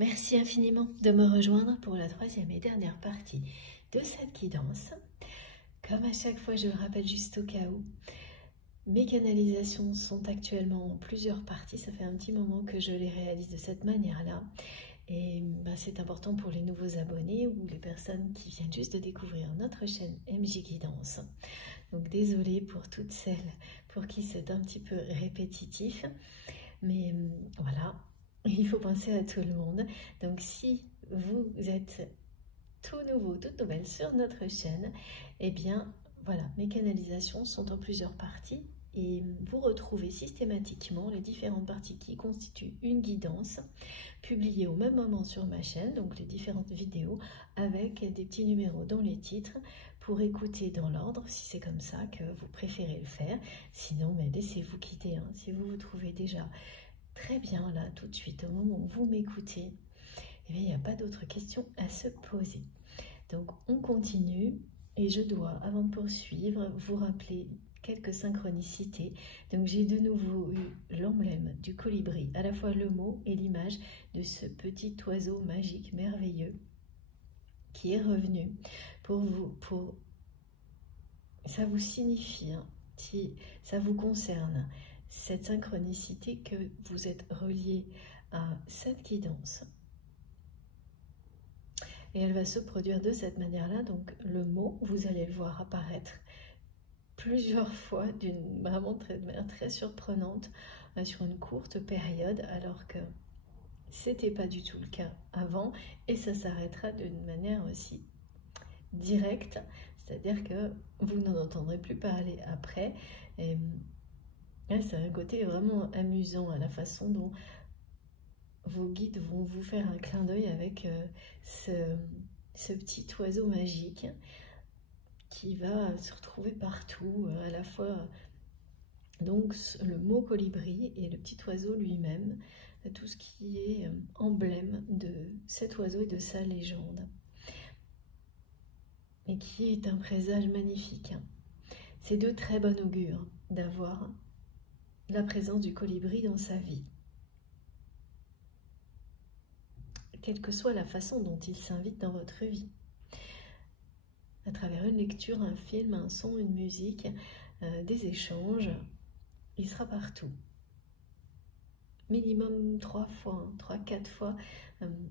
Merci infiniment de me rejoindre pour la troisième et dernière partie de cette guidance. Comme à chaque fois, je le rappelle juste au cas où, mes canalisations sont actuellement en plusieurs parties. Ça fait un petit moment que je les réalise de cette manière-là. Et c'est important pour les nouveaux abonnés ou les personnes qui viennent juste de découvrir notre chaîne MJ Guidance. Donc désolée pour toutes celles pour qui c'est un petit peu répétitif. Mais voilà, il faut penser à tout le monde. Donc si vous êtes tout nouveau, toute nouvelle sur notre chaîne, eh bien voilà, mes canalisations sont en plusieurs parties et vous retrouvez systématiquement les différentes parties qui constituent une guidance publiée au même moment sur ma chaîne, donc les différentes vidéos avec des petits numéros dans les titres pour écouter dans l'ordre si c'est comme ça que vous préférez le faire. Sinon, mais laissez-vous quitter, hein. Si vous vous trouvez déjà très bien là tout de suite au moment où vous m'écoutez, eh bien, il n'y a pas d'autres questions à se poser. Donc on continue et je dois, avant de poursuivre, vous rappeler quelques synchronicités. Donc j'ai de nouveau eu l'emblème du colibri, à la fois le mot et l'image de ce petit oiseau magique merveilleux qui est revenu pour vous, ça vous signifie, hein, si ça vous concerne, cette synchronicité que vous êtes relié à cette guidance. Et elle va se produire de cette manière-là. Donc le mot, vous allez le voir apparaître plusieurs fois d'une vraiment très surprenante sur une courte période, alors que c'était pas du tout le cas avant, et ça s'arrêtera d'une manière aussi directe, c'est-à-dire que vous n'en entendrez plus parler après. Et c'est un côté vraiment amusant à la façon dont vos guides vont vous faire un clin d'œil avec ce petit oiseau magique qui va se retrouver partout, à la fois donc le mot colibri et le petit oiseau lui-même, tout ce qui est emblème de cet oiseau et de sa légende, et qui est un présage magnifique. C'est de très bon augure d'avoir la présence du colibri dans sa vie, quelle que soit la façon dont il s'invite dans votre vie. À travers une lecture, un film, un son, une musique, des échanges, il sera partout. Minimum 3 fois, 3-4 fois.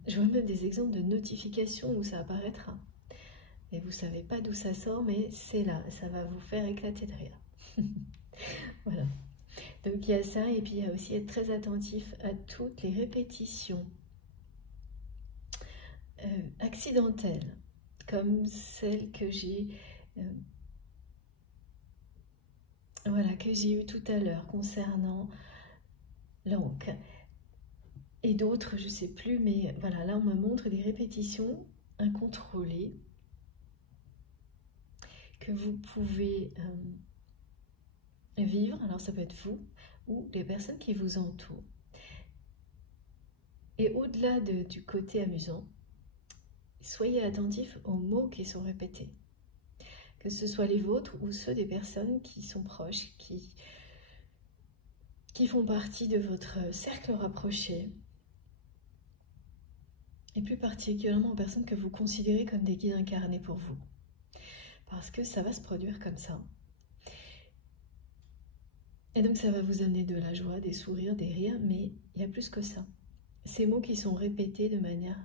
Je vois même des exemples de notifications où ça apparaîtra. Et vous ne savez pas d'où ça sort, mais c'est là, ça va vous faire éclater de rire. Voilà. Donc il y a ça, et puis il y a aussi être très attentif à toutes les répétitions accidentelles, comme celle que j'ai eu tout à l'heure concernant l'encre et d'autres, je sais plus, mais voilà, là on me montre des répétitions incontrôlées que vous pouvez vivre. Alors ça peut être vous ou les personnes qui vous entourent. Et au-delà du côté amusant, soyez attentifs aux mots qui sont répétés, que ce soit les vôtres ou ceux des personnes qui sont proches, qui font partie de votre cercle rapproché, et plus particulièrement aux personnes que vous considérez comme des guides incarnés pour vous, parce que ça va se produire comme ça. Et donc ça va vous amener de la joie, des sourires, des rires, mais il y a plus que ça. Ces mots qui sont répétés de manière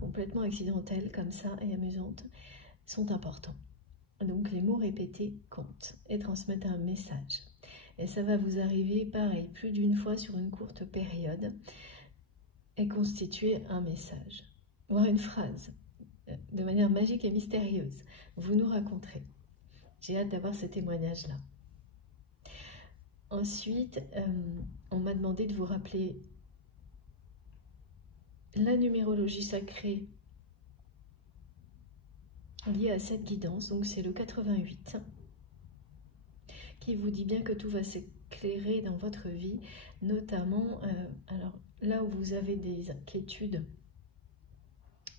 complètement accidentelle, comme ça, et amusante, sont importants. Donc les mots répétés comptent et transmettent un message. Et ça va vous arriver, pareil, plus d'une fois sur une courte période, et constituer un message, voire une phrase, de manière magique et mystérieuse. Vous nous raconterez. J'ai hâte d'avoir ce témoignage-là. Ensuite, on m'a demandé de vous rappeler la numérologie sacrée liée à cette guidance. Donc c'est le 88 qui vous dit bien que tout va s'éclairer dans votre vie, notamment alors là où vous avez des inquiétudes,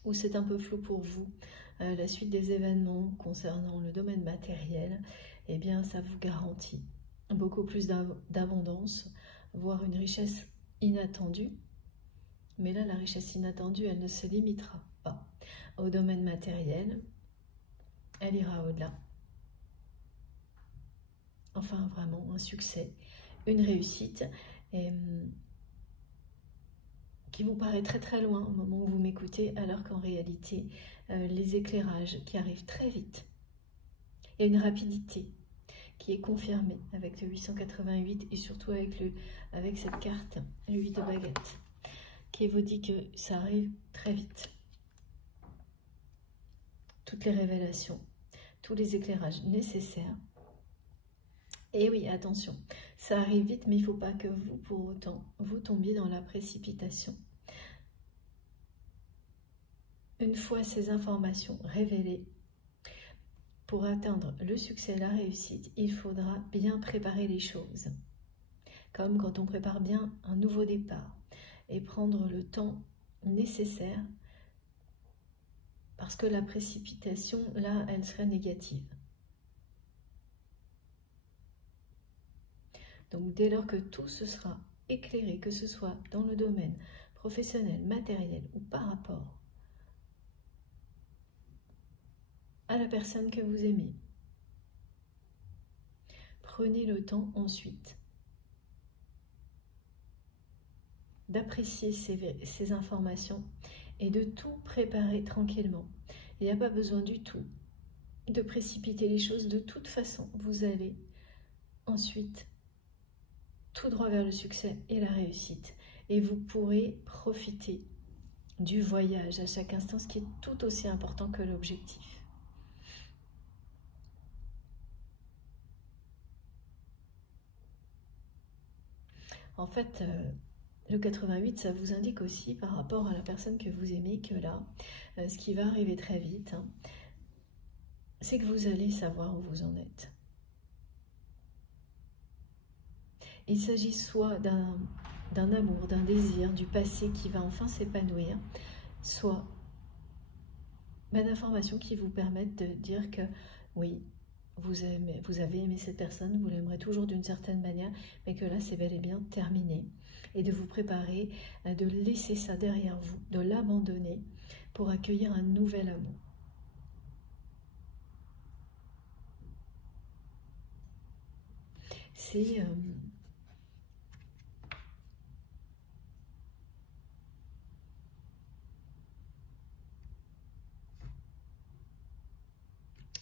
où c'est un peu flou pour vous, la suite des événements concernant le domaine matériel, eh bien ça vous garantit beaucoup plus d'abondance, voire une richesse inattendue, Mais là, la richesse inattendue, elle ne se limitera pas au domaine matériel. Elle ira au-delà. Enfin, vraiment, un succès, une réussite qui vous paraît très très loin au moment où vous m'écoutez, alors qu'en réalité, les éclairages qui arrivent très vite et une rapidité qui est confirmée avec le 888 et surtout avec cette carte, le 8 de baguette, qui vous dit que ça arrive très vite. Toutes les révélations, tous les éclairages nécessaires. Et oui, attention, ça arrive vite, mais il ne faut pas que vous, pour autant, vous tombiez dans la précipitation. Une fois ces informations révélées, pour atteindre le succès et la réussite, il faudra bien préparer les choses. Comme quand on prépare bien un nouveau départ et prendre le temps nécessaire, parce que la précipitation, là, elle serait négative. Donc dès lors que tout se sera éclairé, que ce soit dans le domaine professionnel, matériel ou par rapport à la personne que vous aimez, prenez le temps ensuite d'apprécier ces informations et de tout préparer tranquillement. Il n'y a pas besoin du tout de précipiter les choses. De toute façon, vous allez ensuite tout droit vers le succès et la réussite. Et vous pourrez profiter du voyage à chaque instant, ce qui est tout aussi important que l'objectif. En fait, le 88, ça vous indique aussi par rapport à la personne que vous aimez que là, ce qui va arriver très vite, hein, c'est que vous allez savoir où vous en êtes. Il s'agit soit d'un amour, d'un désir, du passé qui va enfin s'épanouir, soit d'informations qui vous permettent de dire que oui, vous avez aimé cette personne, vous l'aimerez toujours d'une certaine manière, mais que là c'est bel et bien terminé. Et de vous préparer, de laisser ça derrière vous, de l'abandonner pour accueillir un nouvel amour.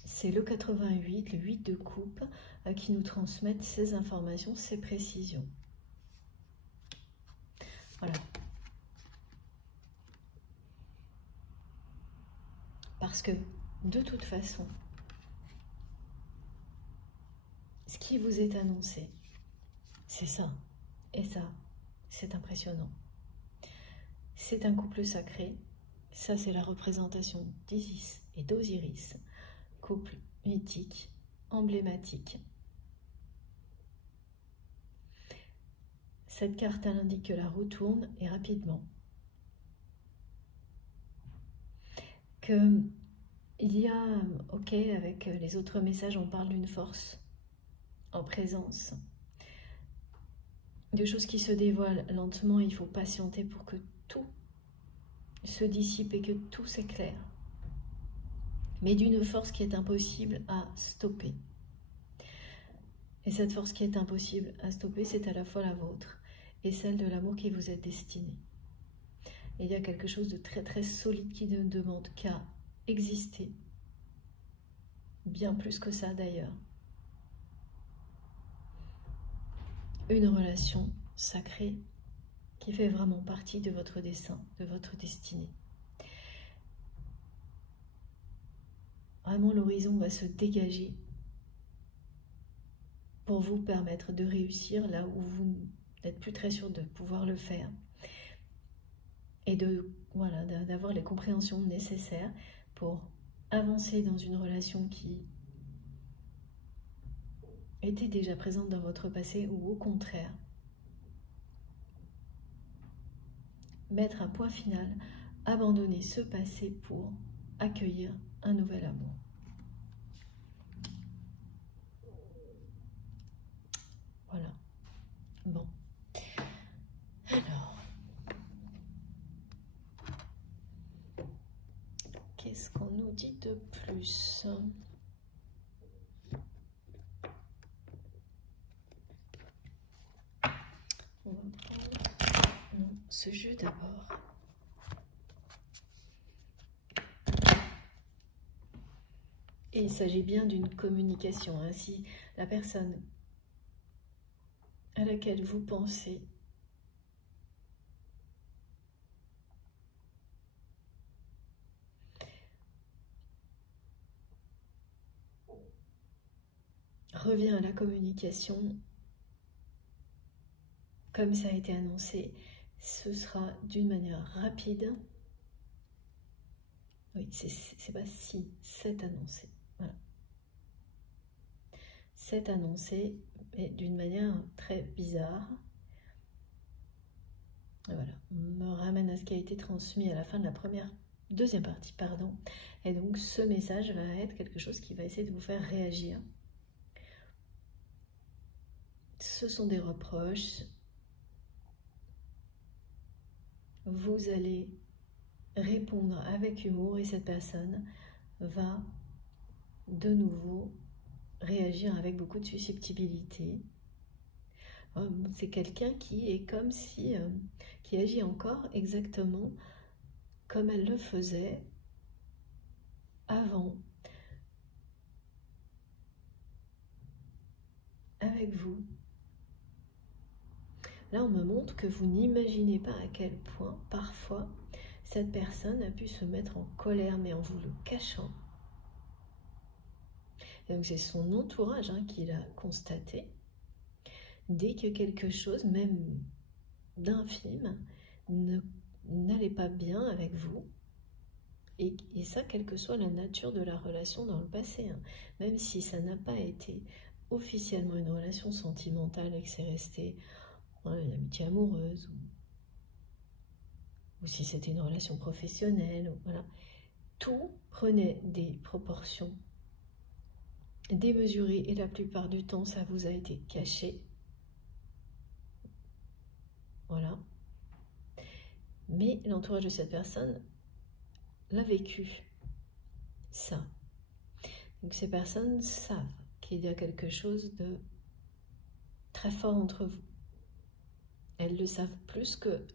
C'est le 88, le 8 de coupe, qui nous transmettent ces informations, ces précisions. Voilà. Parce que, de toute façon, ce qui vous est annoncé, c'est ça. Et ça, c'est impressionnant. C'est un couple sacré. Ça, c'est la représentation d'Isis et d'Osiris. Couple mythique, emblématique. Cette carte, elle indique que la roue tourne et rapidement. Il y a, ok, avec les autres messages, on parle d'une force en présence. De choses qui se dévoilent lentement, il faut patienter pour que tout se dissipe et que tout s'éclaire. Mais d'une force qui est impossible à stopper. Et cette force qui est impossible à stopper, c'est à la fois la vôtre et celle de l'amour qui vous est destiné. Et il y a quelque chose de très très solide qui ne demande qu'à exister. Bien plus que ça d'ailleurs. Une relation sacrée qui fait vraiment partie de votre dessein, de votre destinée. Vraiment, l'horizon va se dégager pour vous permettre de réussir là où vous n'êtes plus très sûr de pouvoir le faire. Et voilà, d'avoir les compréhensions nécessaires pour avancer dans une relation qui était déjà présente dans votre passé ou au contraire, mettre un point final, abandonner ce passé pour accueillir un nouvel amour. Voilà. Bon. Alors, qu'est-ce qu'on nous dit de plus? On va prendre ce jeu d'abord. Et il s'agit bien d'une communication. Hein. Si la personne à laquelle vous pensez revient à la communication, comme ça a été annoncé, ce sera d'une manière rapide. Oui, c'est pas si, c'est annoncé. Voilà. C'est annoncé, mais d'une manière très bizarre. Et voilà, on me ramène à ce qui a été transmis à la fin de la deuxième partie, pardon. Et donc ce message va être quelque chose qui va essayer de vous faire réagir. Ce sont des reproches. Vous allez répondre avec humour et cette personne va de nouveau réagir avec beaucoup de susceptibilité. C'est quelqu'un qui est comme si, qui agit encore exactement comme elle le faisait avant, avec vous. Là, on me montre que vous n'imaginez pas à quel point, parfois, cette personne a pu se mettre en colère, mais en vous le cachant. Et donc, c'est son entourage qui l'a constaté. Dès que quelque chose, même d'infime, n'allait pas bien avec vous, et ça, quelle que soit la nature de la relation dans le passé, même si ça n'a pas été officiellement une relation sentimentale et que c'est resté une amitié amoureuse, ou si c'était une relation professionnelle, voilà. Tout prenait des proportions démesurées et la plupart du temps, ça vous a été caché. Voilà. Mais l'entourage de cette personne l'a vécu, ça. Donc ces personnes savent qu'il y a quelque chose de très fort entre vous. Elles le savent plus que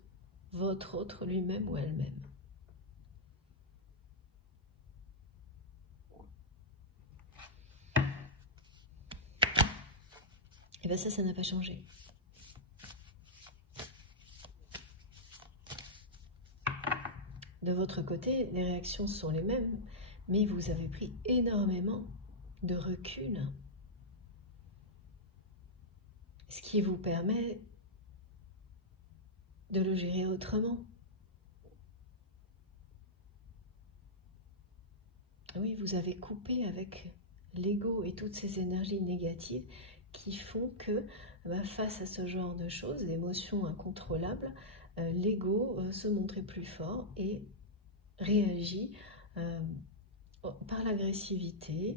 votre autre lui-même ou elle-même. Et bien ça n'a pas changé. De votre côté, les réactions sont les mêmes, mais vous avez pris énormément de recul, ce qui vous permet de le gérer autrement. Oui, vous avez coupé avec l'ego et toutes ces énergies négatives qui font que face à ce genre de choses, d'émotions incontrôlables, l'ego se montrait plus fort et réagit par l'agressivité,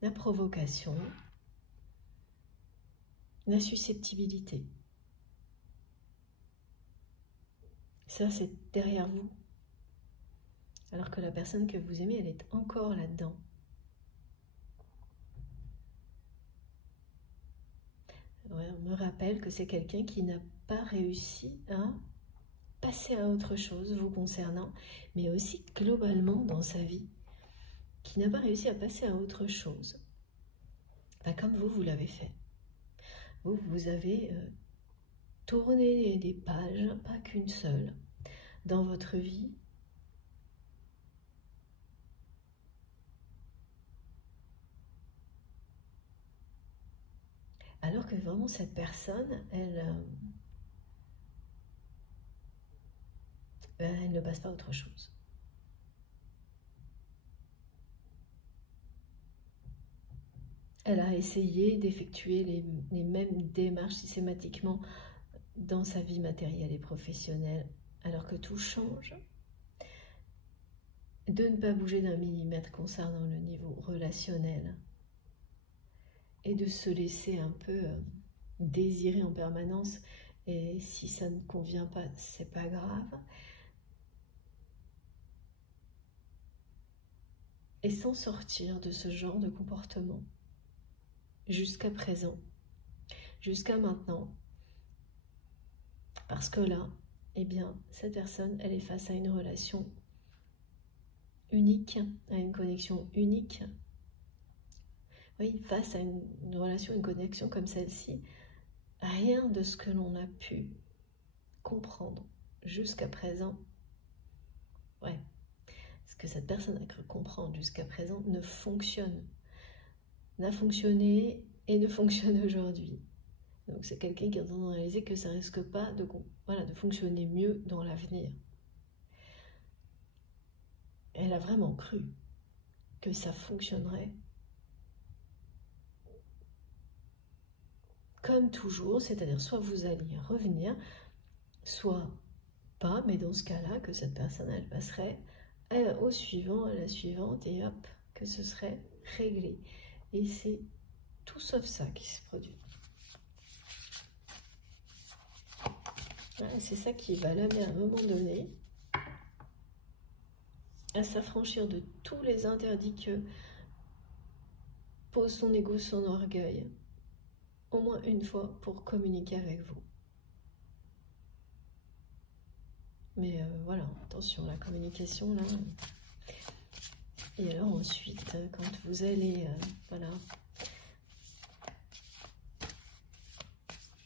la provocation, la susceptibilité. Ça, c'est derrière vous. Alors que la personne que vous aimez, elle est encore là-dedans. Ouais, on me rappelle que c'est quelqu'un qui n'a pas réussi à passer à autre chose vous concernant, mais aussi globalement dans sa vie, qui n'a pas réussi à passer à autre chose. Comme vous l'avez fait. Vous avez tourné des pages, pas qu'une seule, dans votre vie. Alors que vraiment cette personne, elle ne passe pas à autre chose. Elle a essayé d'effectuer les mêmes démarches systématiquement dans sa vie matérielle et professionnelle, alors que tout change. De ne pas bouger d'un millimètre concernant le niveau relationnel et de se laisser un peu désirer en permanence. Et si ça ne convient pas, c'est pas grave. et s'en sortir de ce genre de comportement jusqu'à présent, jusqu'à maintenant. Parce que là, eh bien, cette personne, elle est face à une relation unique, à une connexion unique. Oui, face à une relation, une connexion comme celle-ci, rien de ce que l'on a pu comprendre jusqu'à présent, ouais, ce que cette personne a cru comprendre jusqu'à présent ne fonctionne, n'a fonctionné et ne fonctionne aujourd'hui. Donc c'est quelqu'un qui est en train de réaliser que ça risque pas de fonctionner mieux dans l'avenir. Elle a vraiment cru que ça fonctionnerait comme toujours, c'est-à-dire soit vous alliez revenir, soit pas, mais dans ce cas-là, que cette personne, elle passerait au suivant, à la suivante, et hop, que ce serait réglé. Et c'est tout sauf ça qui se produit. Voilà, c'est ça qui va l'amener à un moment donné à s'affranchir de tous les interdits que pose son ego, son orgueil, au moins une fois pour communiquer avec vous. Mais voilà, attention, la communication, là. Et alors ensuite, quand vous allez, voilà,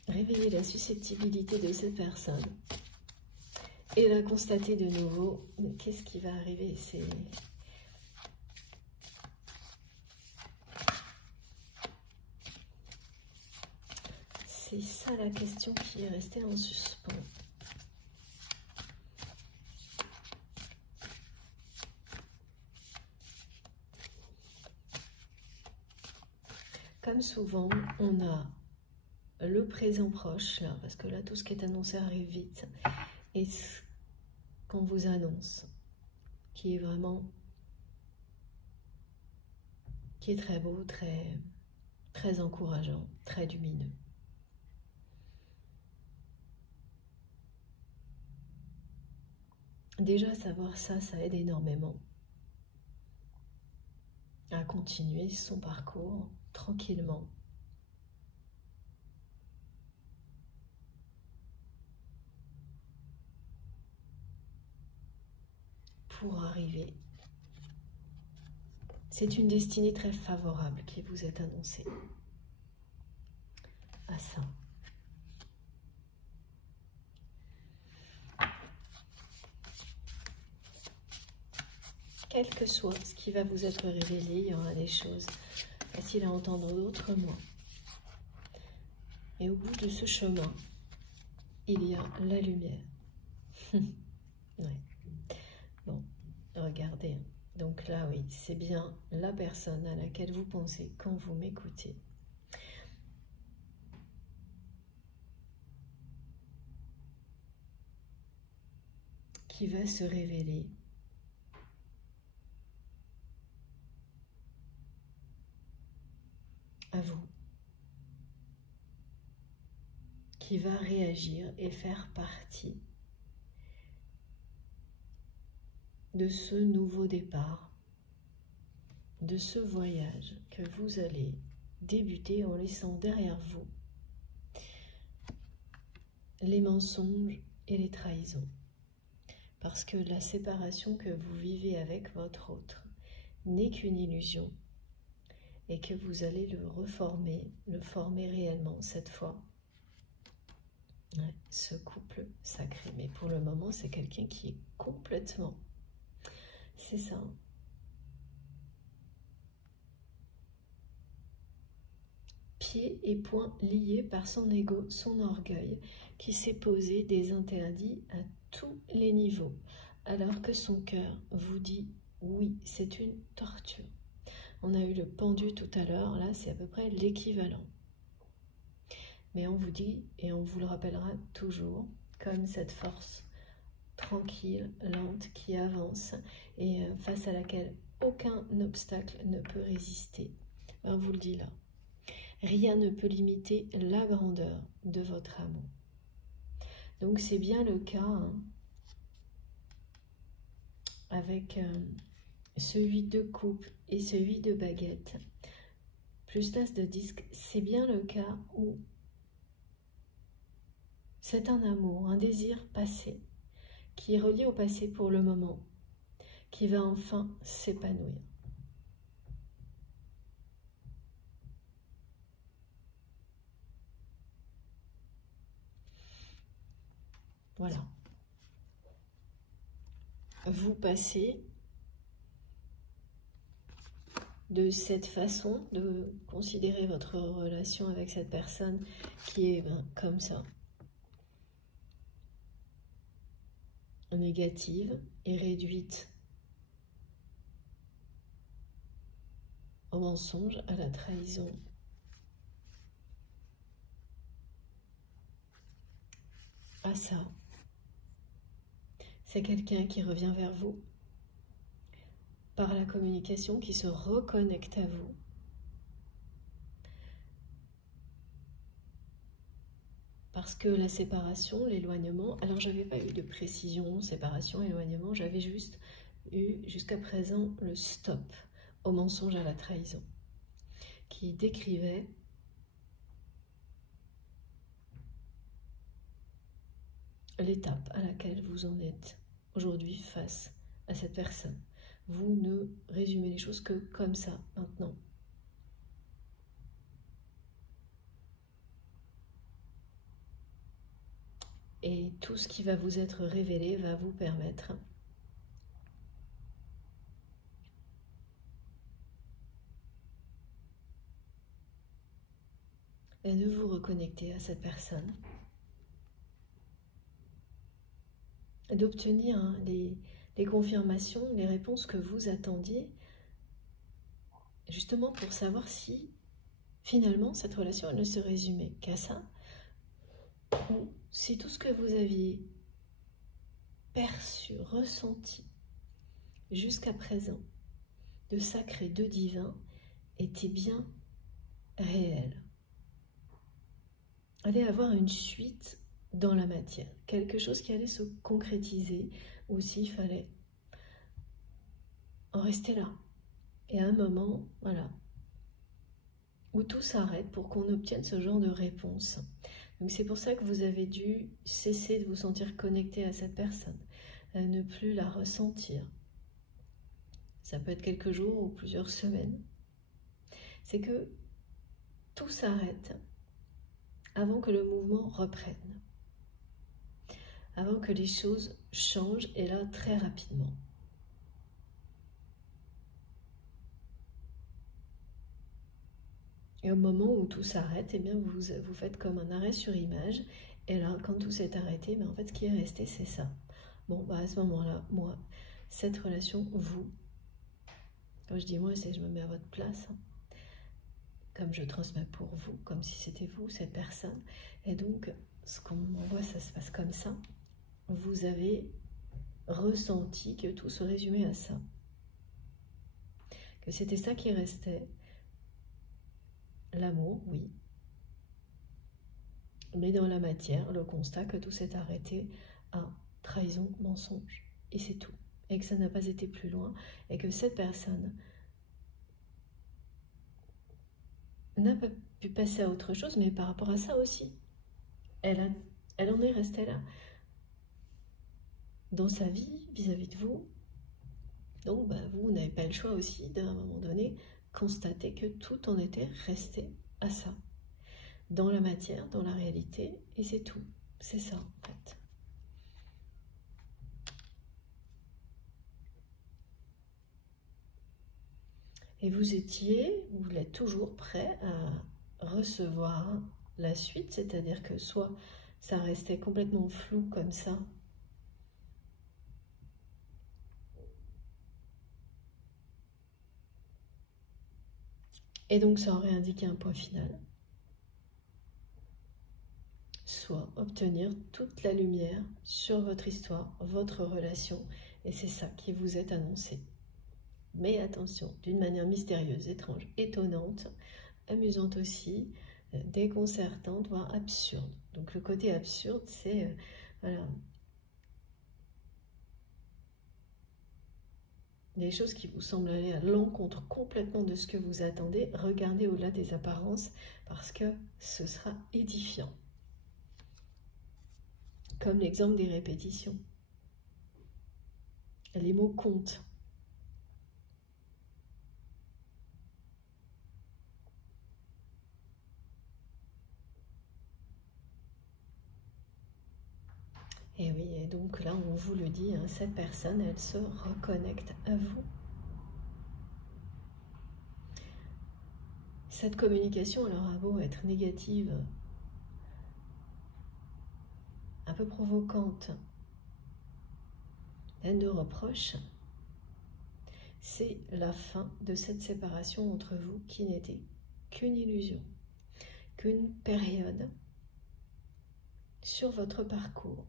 réveiller la susceptibilité de cette personne et la constater de nouveau, qu'est-ce qui va arriver? C'est ça la question qui est restée en suspens. Comme souvent, on a le présent proche, là, parce que là, tout ce qui est annoncé arrive vite, et ce qu'on vous annonce, qui est vraiment, qui est très beau, très, très encourageant, très lumineux. Déjà, savoir ça, ça aide énormément à continuer son parcours tranquillement. Pour arriver. C'est une destinée très favorable qui vous est annoncée à ça. Quel que soit ce qui va vous être révélé, il y aura des choses faciles à entendre, d'autres moins. Et au bout de ce chemin, il y a la lumière. Ouais. Bon, regardez. Donc là, oui, c'est bien la personne à laquelle vous pensez quand vous m'écoutez. Qui va se révéler à vous, qui va réagir et faire partie de ce nouveau départ, de ce voyage que vous allez débuter en laissant derrière vous les mensonges et les trahisons. Parce que la séparation que vous vivez avec votre autre n'est qu'une illusion et que vous allez le reformer, le former réellement cette fois. Ouais, ce couple sacré. Mais pour le moment, c'est quelqu'un qui est complètement... C'est ça. Pieds et poings liés par son ego, son orgueil, qui s'est posé des interdits à tous les niveaux, alors que son cœur vous dit oui, c'est une torture. On a eu le pendu tout à l'heure, là c'est à peu près l'équivalent. Mais on vous dit, et on vous le rappellera toujours, comme cette force tranquille, lente, qui avance, et face à laquelle aucun obstacle ne peut résister. On vous le dit là. Rien ne peut limiter la grandeur de votre amour. Donc c'est bien le cas avec ce 8 de coupe et ce 8 de baguette, plus l'as de disque, c'est bien le cas où c'est un amour, un désir passé, qui est relié au passé pour le moment, qui va enfin s'épanouir. Voilà. Vous passez de cette façon de considérer votre relation avec cette personne qui est comme ça, négative et réduite au mensonge, à la trahison, à ça. C'est quelqu'un qui revient vers vous par la communication, qui se reconnecte à vous. Parce que la séparation, l'éloignement, alors j'avais pas eu de précision, séparation, éloignement, j'avais juste eu jusqu'à présent le stop au mensonge, à la trahison, qui décrivait l'étape à laquelle vous en êtes aujourd'hui face à cette personne. Vous ne résumez les choses que comme ça maintenant. Et tout ce qui va vous être révélé va vous permettre de vous reconnecter à cette personne, d'obtenir les confirmations, les réponses que vous attendiez, justement pour savoir si finalement cette relation elle ne se résumait qu'à ça, ou si tout ce que vous aviez perçu, ressenti jusqu'à présent de sacré, de divin, était bien réel. Allait avoir une suite dans la matière, quelque chose qui allait se concrétiser, ou s'il fallait en rester là. Et à un moment, voilà, où tout s'arrête pour qu'on obtienne ce genre de réponse. Donc c'est pour ça que vous avez dû cesser de vous sentir connecté à cette personne, à ne plus la ressentir. Ça peut être quelques jours ou plusieurs semaines. C'est que tout s'arrête avant que le mouvement reprenne, avant que les choses changent, et là très rapidement. Et au moment où tout s'arrête, eh bien vous faites comme un arrêt sur image. Et là, quand tout s'est arrêté, en fait, ce qui est resté, c'est ça. Bon, à ce moment-là, moi, cette relation, vous, quand je dis moi, c'est je me mets à votre place, hein, comme je transmets pour vous, comme si c'était vous, cette personne. Et donc, ce qu'on m'envoie, ça se passe comme ça. Vous avez ressenti que tout se résumait à ça. Que c'était ça qui restait. L'amour, oui. Mais dans la matière, le constat que tout s'est arrêté à trahison, mensonge. Et c'est tout. Et que ça n'a pas été plus loin. Et que cette personne n'a pas pu passer à autre chose, mais par rapport à ça aussi. Elle en est restée là. Dans sa vie, vis-à-vis de vous. Donc, vous n'avez pas le choix aussi, d'un moment donné, constater que tout en était resté à ça. Dans la matière, dans la réalité, et c'est tout. C'est ça, en fait. Et vous l'êtes toujours prêt à recevoir la suite, c'est-à-dire que soit ça restait complètement flou comme ça, et donc ça aurait indiqué un point final, soit obtenir toute la lumière sur votre histoire, votre relation, et c'est ça qui vous est annoncé. Mais attention, d'une manière mystérieuse, étrange, étonnante, amusante aussi, déconcertante, voire absurde. Donc le côté absurde, c'est voilà, des choses qui vous semblent aller à l'encontre complètement de ce que vous attendez, regardez au-delà des apparences parce que ce sera édifiant. Comme l'exemple des répétitions. Les mots comptent. Et oui, et donc là, on vous le dit, hein, cette personne, elle se reconnecte à vous. Cette communication, elle aura beau être négative, un peu provocante, pleine de reproches, c'est la fin de cette séparation entre vous qui n'était qu'une illusion, qu'une période sur votre parcours.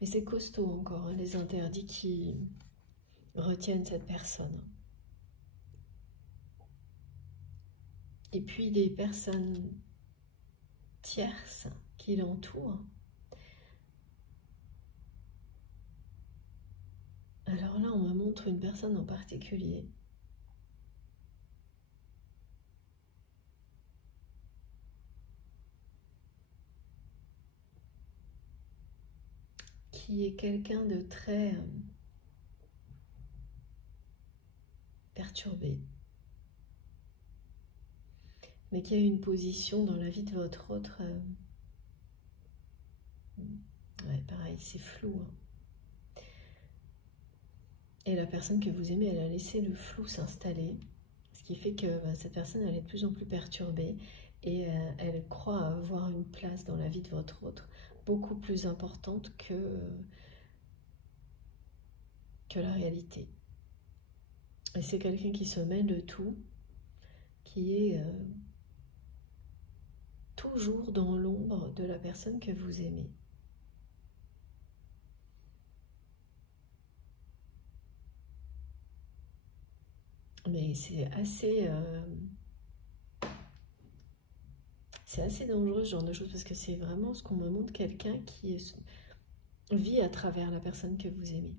Mais c'est costaud encore, hein, les interdits qui retiennent cette personne. Et puis les personnes tierces qui l'entourent. Alors là, on me montre une personne en particulier. Qui est quelqu'un de très perturbé, mais qui a une position dans la vie de votre autre. Ouais, pareil, c'est flou. Hein. Et la personne que vous aimez, elle a laissé le flou s'installer, ce qui fait que cette personne, elle est de plus en plus perturbée et elle croit avoir une place dans la vie de votre autre beaucoup plus importante que la réalité. Et c'est quelqu'un qui se mêle de tout, qui est toujours dans l'ombre de la personne que vous aimez. Mais c'est assez dangereux ce genre de choses parce que c'est vraiment ce qu'on me montre, quelqu'un qui vit à travers la personne que vous aimez.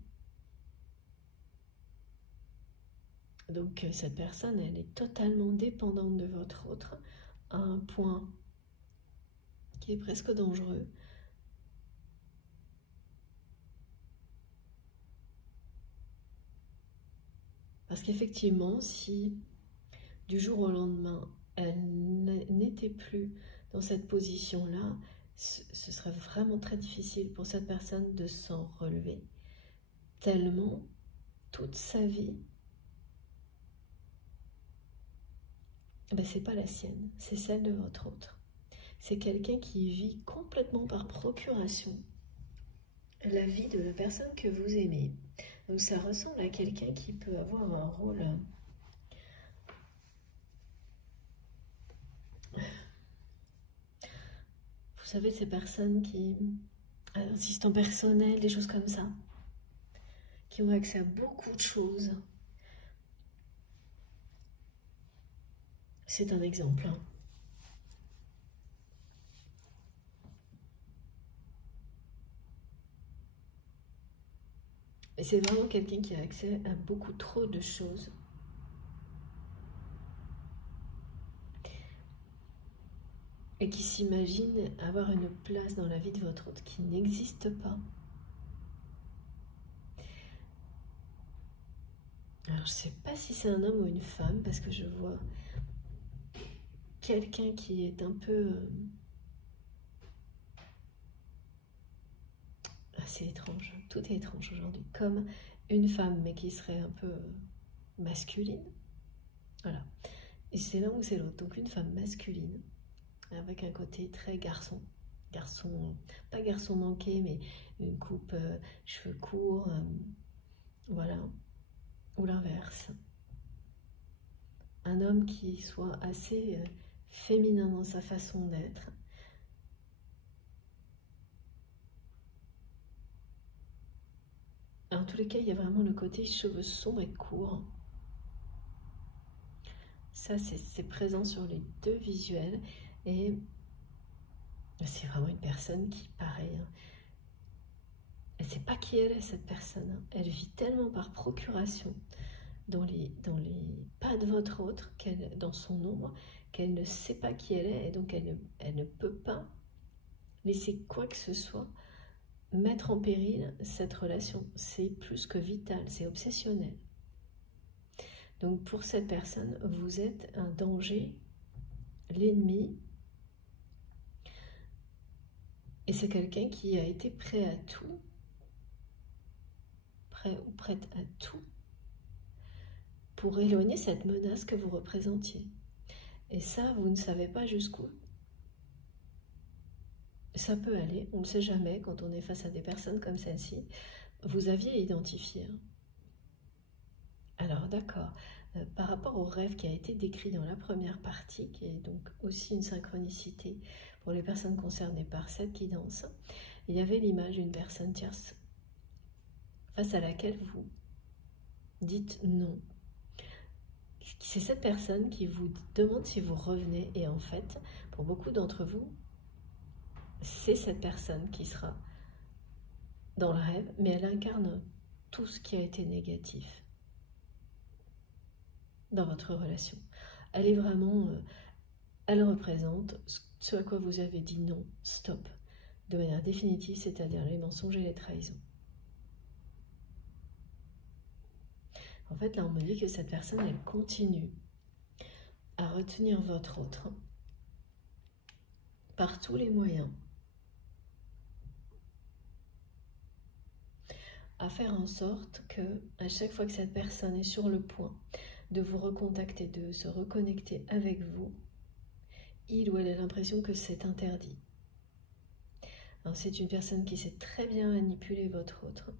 Donc cette personne, elle est totalement dépendante de votre autre à un point qui est presque dangereux. Parce qu'effectivement, si du jour au lendemain, elle n'était plus dans cette position-là, ce serait vraiment très difficile pour cette personne de s'en relever. Tellement, toute sa vie, c'est pas la sienne, c'est celle de votre autre. C'est quelqu'un qui vit complètement par procuration la vie de la personne que vous aimez. Donc ça ressemble à quelqu'un qui peut avoir un rôle vous savez, ces personnes qui assistants personnels, des choses comme ça, qui ont accès à beaucoup de choses. C'est un exemple. Hein. Et c'est vraiment quelqu'un qui a accès à beaucoup trop de choses. Et qui s'imagine avoir une place dans la vie de votre autre qui n'existe pas. Alors, je ne sais pas si c'est un homme ou une femme, parce que je vois quelqu'un qui est un peu... c'est étrange, tout est étrange aujourd'hui. Comme une femme, mais qui serait un peu masculine. Voilà. Et c'est l'un ou c'est l'autre. Donc une femme masculine, avec un côté très garçon. Garçon, pas garçon manqué, mais une coupe, cheveux courts, voilà. Ou l'inverse. Un homme qui soit assez féminin dans sa façon d'être. En tous les cas, il y a vraiment le côté cheveux sombres et courts. Ça, c'est présent sur les deux visuels. Et C'est vraiment une personne qui, pareil, hein, elle ne sait pas qui elle est, cette personne. Hein. Elle vit tellement par procuration dans les pas de votre autre, dans son ombre, qu'elle ne sait pas qui elle est, et donc elle ne peut pas laisser quoi que ce soit mettre en péril cette relation. C'est plus que vital, c'est obsessionnel. Donc pour cette personne, vous êtes un danger, l'ennemi, et c'est quelqu'un qui a été prêt à tout, prêt ou prête à tout, pour éloigner cette menace que vous représentiez. Et ça, vous ne savez pas jusqu'où. Ça peut aller, on ne sait jamais quand on est face à des personnes comme celle-ci. Vous aviez identifié. Hein. Alors d'accord, par rapport au rêve qui a été décrit dans la première partie, qui est donc aussi une synchronicité pour les personnes concernées par cette guidance, il y avait l'image d'une personne tierce face à laquelle vous dites non. C'est cette personne qui vous demande si vous revenez, et en fait, pour beaucoup d'entre vous, c'est cette personne qui sera dans le rêve, mais elle incarne tout ce qui a été négatif dans votre relation. Elle est vraiment, elle représente ce à quoi vous avez dit non, stop, de manière définitive, c'est-à-dire les mensonges et les trahisons. En fait, là, on me dit que cette personne, elle continue à retenir votre autre par tous les moyens, à faire en sorte que, à chaque fois que cette personne est sur le point de vous recontacter, de se reconnecter avec vous, il ou elle a l'impression que c'est interdit. C'est une personne qui sait très bien manipuler votre autre.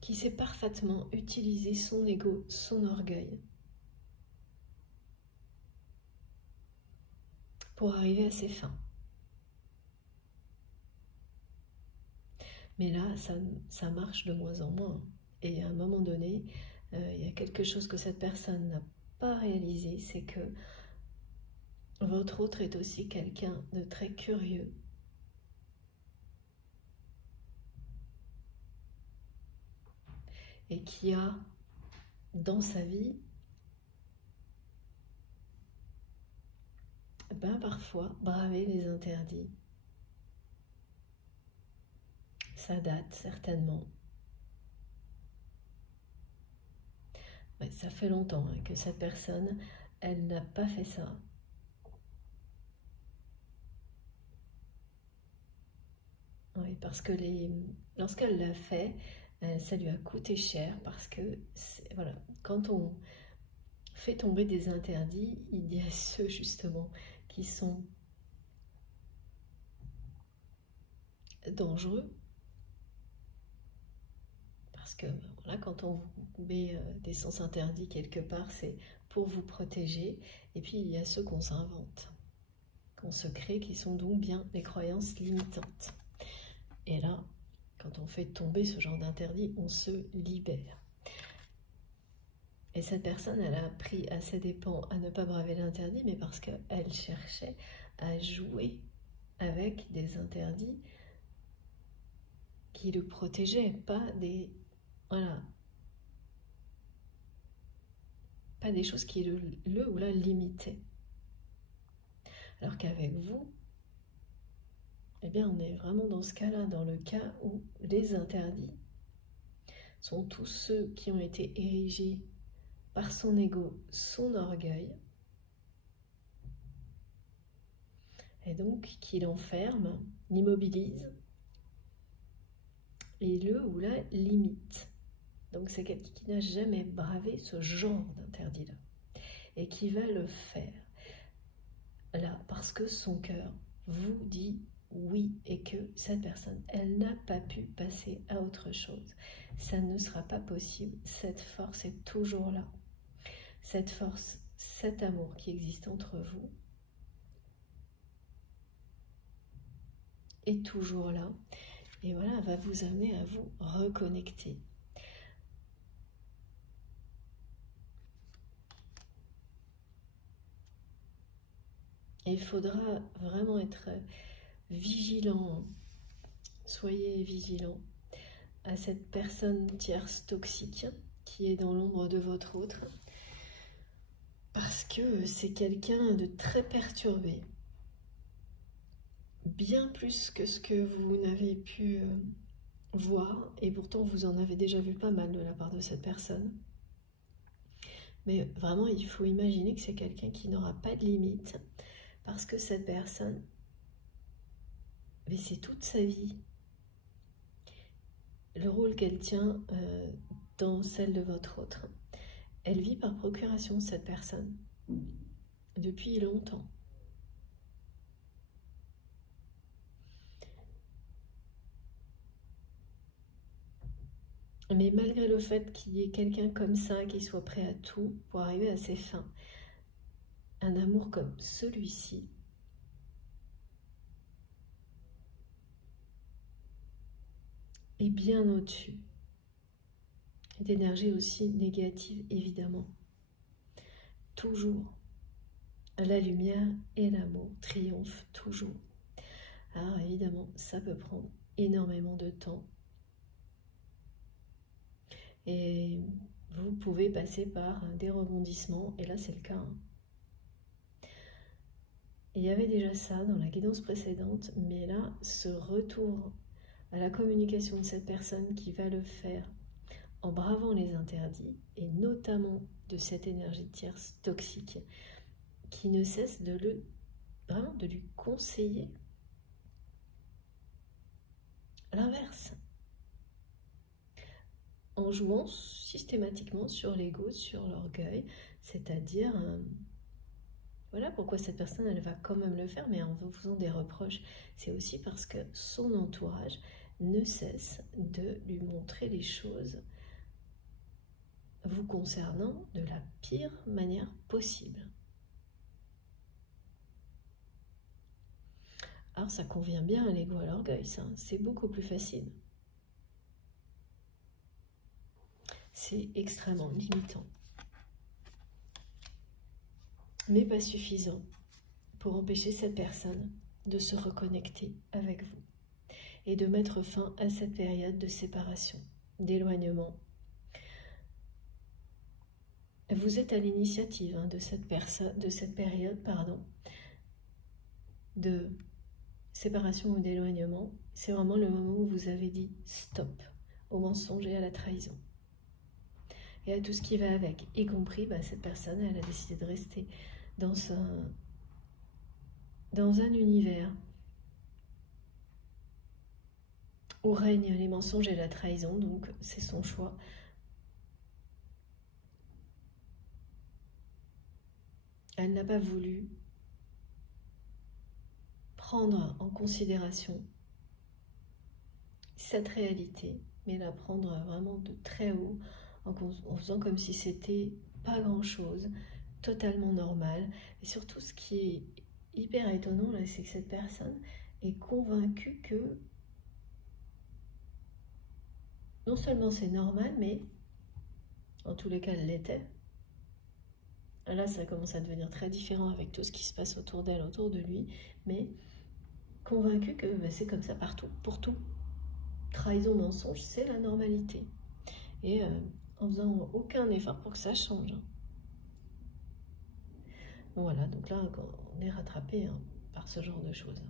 Qui sait parfaitement utiliser son ego, son orgueil, pour arriver à ses fins. Mais là, ça marche de moins en moins. Et à un moment donné, il y a quelque chose que cette personne n'a pas réalisé, c'est que votre autre est aussi quelqu'un de très curieux. Et qui a, dans sa vie, parfois bravé les interdits. Ça date certainement. Ouais, ça fait longtemps hein, que cette personne, elle n'a pas fait ça. Oui, parce que lorsqu'elle l'a fait, ça lui a coûté cher parce que, voilà, quand on fait tomber des interdits, il y a ceux justement qui sont dangereux. Parce que voilà, quand on vous met des sens interdits quelque part, c'est pour vous protéger. Et puis il y a ceux qu'on s'invente, qu'on se crée, qui sont donc bien les croyances limitantes. Et là, quand on fait tomber ce genre d'interdit, on se libère. Et cette personne, elle a appris à ses dépens à ne pas braver l'interdit, mais parce qu'elle cherchait à jouer avec des interdits qui le protégeaient, pas des... Voilà. Pas des choses qui le ou la limitaient. Alors qu'avec vous, eh bien, on est vraiment dans ce cas-là, dans le cas où les interdits sont tous ceux qui ont été érigés par son ego, son orgueil, et donc qui l'enferme, l'immobilise, et le ou la limite. Donc c'est quelqu'un qui n'a jamais bravé ce genre d'interdit-là, et qui va le faire, là, parce que son cœur vous dit oui, et que cette personne, elle n'a pas pu passer à autre chose. Ça ne sera pas possible, cette force est toujours là. Cette force, cet amour qui existe entre vous est toujours là. Et voilà, va vous amener à vous reconnecter. Et il faudra vraiment être vigilant. Soyez vigilant à cette personne tierce toxique qui est dans l'ombre de votre autre. Parce que c'est quelqu'un de très perturbé. Bien plus que ce que vous n'avez pu voir. Et pourtant, vous en avez déjà vu pas mal de la part de cette personne. Mais vraiment, il faut imaginer que c'est quelqu'un qui n'aura pas de limite. Parce que cette personne, mais c'est toute sa vie. Le rôle qu'elle tient dans celle de votre autre. Elle vit par procuration, cette personne, depuis longtemps. Mais malgré le fait qu'il y ait quelqu'un comme ça qui soit prêt à tout pour arriver à ses fins, un amour comme celui-ci est bien au-dessus d'énergie aussi négative, évidemment. Toujours, la lumière et l'amour triomphent toujours. Alors évidemment, ça peut prendre énormément de temps. Et vous pouvez passer par des rebondissements, et là c'est le cas. Il y avait déjà ça dans la guidance précédente, mais là, ce retour à la communication de cette personne qui va le faire en bravant les interdits, et notamment de cette énergie tierce toxique, qui ne cesse de lui conseiller l'inverse, en jouant systématiquement sur l'ego, sur l'orgueil, c'est-à-dire, voilà pourquoi cette personne, elle va quand même le faire, mais en vous faisant des reproches. C'est aussi parce que son entourage ne cesse de lui montrer les choses vous concernant de la pire manière possible. Alors ça convient bien à l'ego, à l'orgueil, ça, c'est beaucoup plus facile. C'est extrêmement limitant. Mais pas suffisant pour empêcher cette personne de se reconnecter avec vous et de mettre fin à cette période de séparation, d'éloignement. Vous êtes à l'initiative de cette période de séparation ou d'éloignement. C'est vraiment le moment où vous avez dit stop au mensonge et à la trahison. Et à tout ce qui va avec, y compris cette personne, elle a décidé de rester dans un univers où règnent les mensonges et la trahison, donc c'est son choix. Elle n'a pas voulu prendre en considération cette réalité, mais la prendre vraiment de très haut, en faisant comme si c'était pas grand-chose, totalement normal. Et surtout, ce qui est hyper étonnant, là, c'est que cette personne est convaincue que non seulement c'est normal, mais en tous les cas, elle l'était. Là, ça commence à devenir très différent avec tout ce qui se passe autour d'elle, autour de lui, mais convaincue que c'est comme ça partout, pour tout. Trahison, mensonge, c'est la normalité. Et en faisant aucun effort pour que ça change. Voilà, donc là, on est rattrapé par ce genre de choses.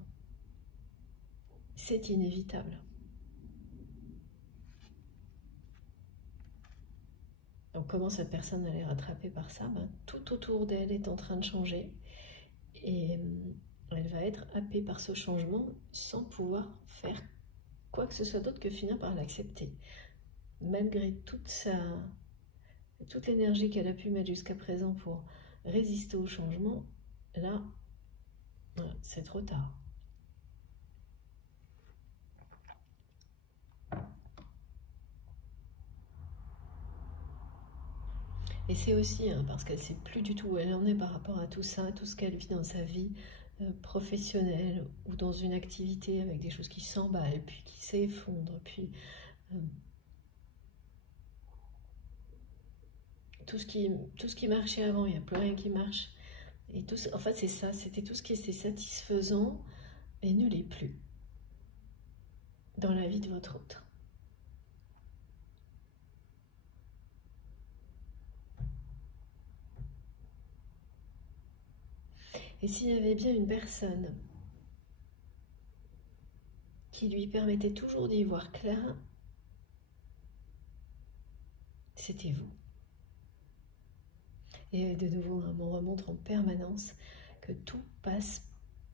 C'est inévitable. Donc comment cette personne elle est rattrapée par ça? Tout autour d'elle est en train de changer. Et elle va être happée par ce changement sans pouvoir faire quoi que ce soit d'autre que finir par l'accepter. Malgré toute l'énergie qu'elle a pu mettre jusqu'à présent pour résister au changement, là, c'est trop tard. Et c'est aussi parce qu'elle ne sait plus du tout où elle en est par rapport à tout ça, tout ce qu'elle vit dans sa vie professionnelle ou dans une activité avec des choses qui s'emballent, puis qui s'effondrent, puis tout ce qui marchait avant, il n'y a plus rien qui marche. Et tout, en fait, c'est ça, c'était tout ce qui était satisfaisant et ne l'est plus dans la vie de votre autre. Et s'il y avait bien une personne qui lui permettait toujours d'y voir clair, c'était vous. Et de nouveau, on remontre en permanence que tout passe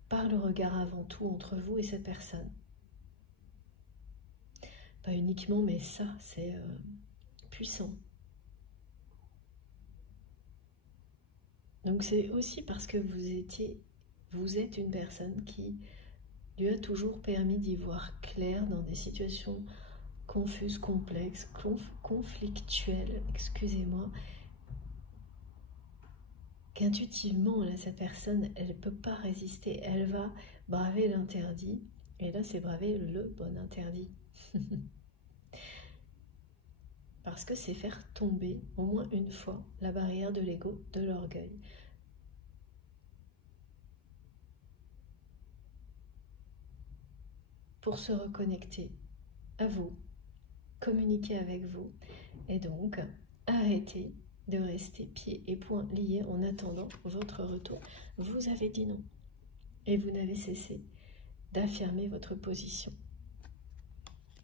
par le regard avant tout entre vous et cette personne. Pas uniquement, mais ça, c'est puissant. Donc c'est aussi parce que vous êtes une personne qui lui a toujours permis d'y voir clair dans des situations confuses, complexes, conflictuelles, excusez-moi, qu'intuitivement, là, cette personne, elle ne peut pas résister, elle va braver l'interdit, et là, c'est braver le bon interdit. Parce que c'est faire tomber, au moins une fois, la barrière de l'ego, de l'orgueil. Pour se reconnecter à vous, communiquer avec vous, et donc arrêter de rester pieds et poings liés en attendant votre retour. Vous avez dit non, et vous n'avez cessé d'affirmer votre position.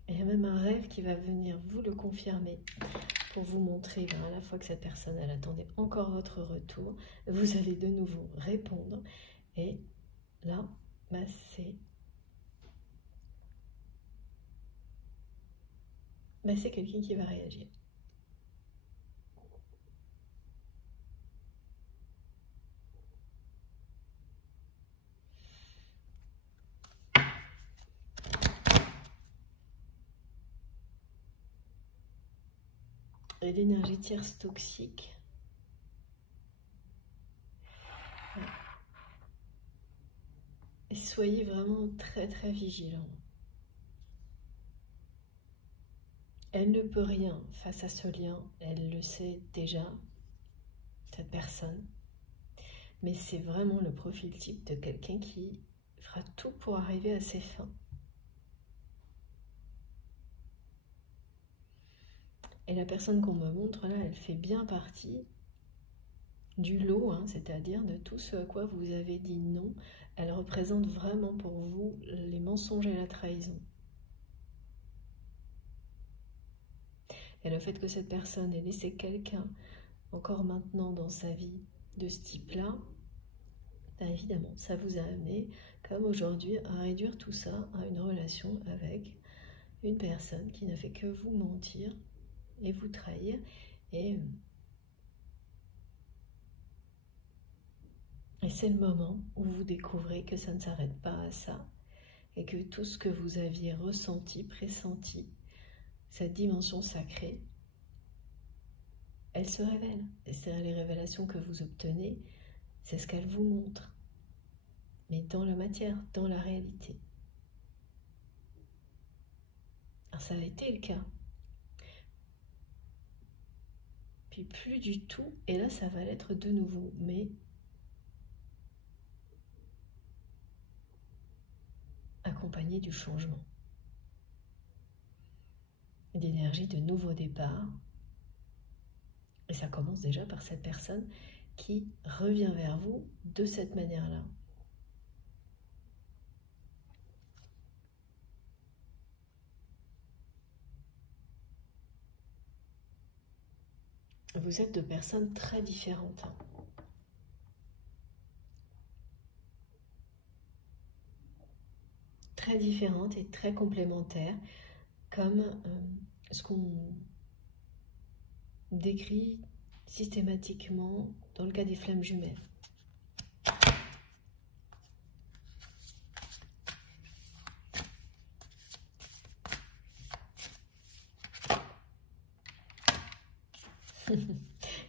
Il y a même un rêve qui va venir vous le confirmer pour vous montrer à la fois que cette personne, elle attendait encore votre retour. Vous allez de nouveau répondre. Et là, c'est quelqu'un qui va réagir. Et l'énergie tierce toxique. Et soyez vraiment très très vigilants. Elle ne peut rien face à ce lien, elle le sait déjà, cette personne. Mais c'est vraiment le profil type de quelqu'un qui fera tout pour arriver à ses fins. Et la personne qu'on me montre là, elle fait bien partie du lot, c'est-à-dire de tout ce à quoi vous avez dit non. Elle représente vraiment pour vous les mensonges et la trahison. Et le fait que cette personne ait laissé quelqu'un encore maintenant dans sa vie de ce type-là, évidemment, ça vous a amené, comme aujourd'hui, à réduire tout ça à une relation avec une personne qui ne fait que vous mentir et vous trahir. Et c'est le moment où vous découvrez que ça ne s'arrête pas à ça et que tout ce que vous aviez ressenti, pressenti, cette dimension sacrée, elle se révèle. Et c'est les révélations que vous obtenez, c'est ce qu'elle vous montre. Mais dans la matière, dans la réalité. Alors ça a été le cas. Puis plus du tout, et là ça va l'être de nouveau, mais accompagné du changement. D'énergie de nouveau départ. Et ça commence déjà par cette personne qui revient vers vous de cette manière-là. Vous êtes deux personnes très différentes. Très différentes et très complémentaires, comme ce qu'on décrit systématiquement dans le cas des flammes jumelles.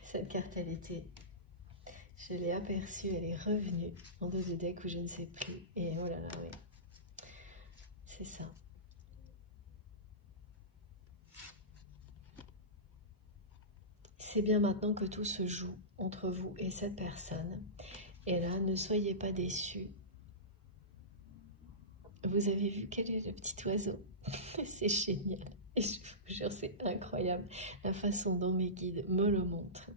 Cette carte, je l'ai aperçue, elle est revenue en dos de deck ou je ne sais plus. Et oh là là, oui, c'est ça. C'est bien maintenant que tout se joue entre vous et cette personne. Et là, ne soyez pas déçus. Vous avez vu quel est le petit oiseau? C'est génial. Et je vous jure, c'est incroyable la façon dont mes guides me le montrent.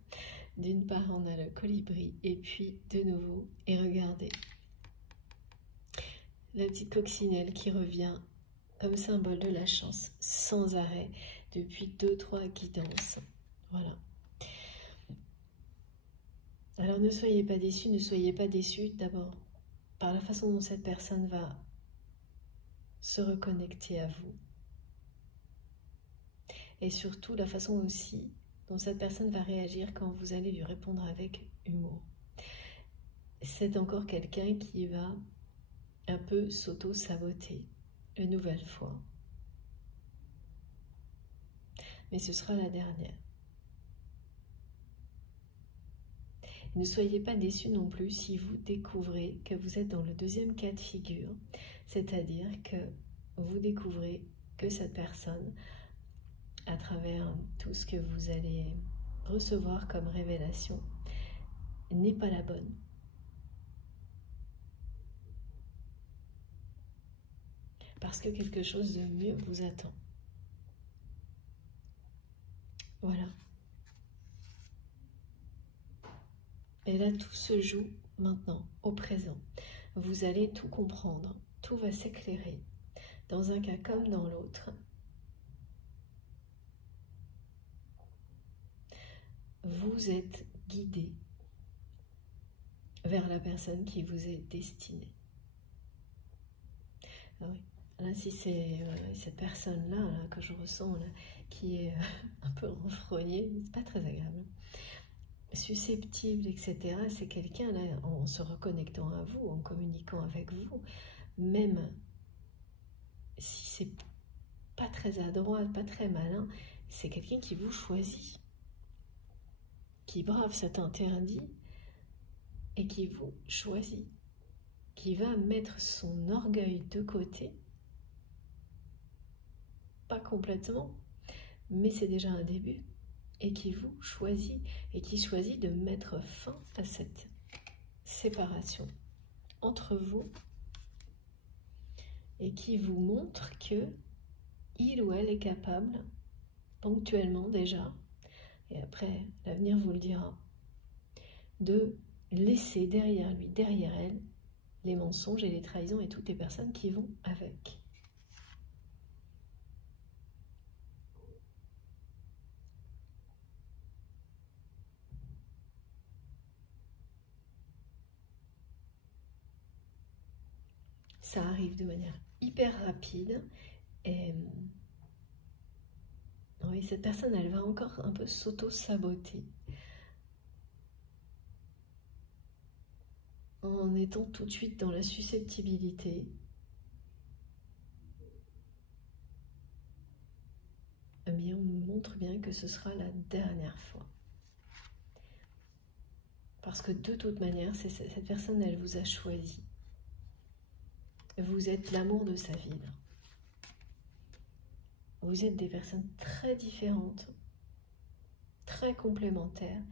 D'une part, on a le colibri, et puis de nouveau, et regardez, la petite coccinelle qui revient comme symbole de la chance, sans arrêt, depuis 2-3 guidances. Voilà. Alors ne soyez pas déçus d'abord par la façon dont cette personne va se reconnecter à vous. Et surtout la façon aussi dont cette personne va réagir quand vous allez lui répondre avec humour. C'est encore quelqu'un qui va un peu s'auto-saboter une nouvelle fois. Mais ce sera la dernière. Ne soyez pas déçus non plus si vous découvrez que vous êtes dans le deuxième cas de figure, c'est-à-dire que vous découvrez que cette personne, à travers tout ce que vous allez recevoir comme révélation, n'est pas la bonne. Parce que quelque chose de mieux vous attend. Voilà. Et là, tout se joue maintenant, au présent. Vous allez tout comprendre, tout va s'éclairer, dans un cas comme dans l'autre. Vous êtes guidé vers la personne qui vous est destinée. Ah oui. Là, si c'est cette personne-là là, que je ressens, là, qui est un peu renfrognée, c'est pas très agréable. Susceptible, etc. C'est quelqu'un, là, en se reconnectant à vous, en communiquant avec vous, même si c'est pas très adroit, pas très malin, c'est quelqu'un qui vous choisit, qui brave cet interdit et qui vous choisit, qui va mettre son orgueil de côté, pas complètement, mais c'est déjà un début, et qui vous choisit, et qui choisit de mettre fin à cette séparation entre vous, et qui vous montre que il ou elle est capable, ponctuellement déjà, et après l'avenir vous le dira, de laisser derrière lui, derrière elle, les mensonges et les trahisons et toutes les personnes qui vont avec. Ça arrive de manière hyper rapide et oui, cette personne, elle va encore un peu s'auto-saboter en étant tout de suite dans la susceptibilité. Mais on me montre bien que ce sera la dernière fois. Parce que de toute manière, cette personne, elle vous a choisi. Vous êtes l'amour de sa vie. Vous êtes des personnes très différentes, très complémentaires.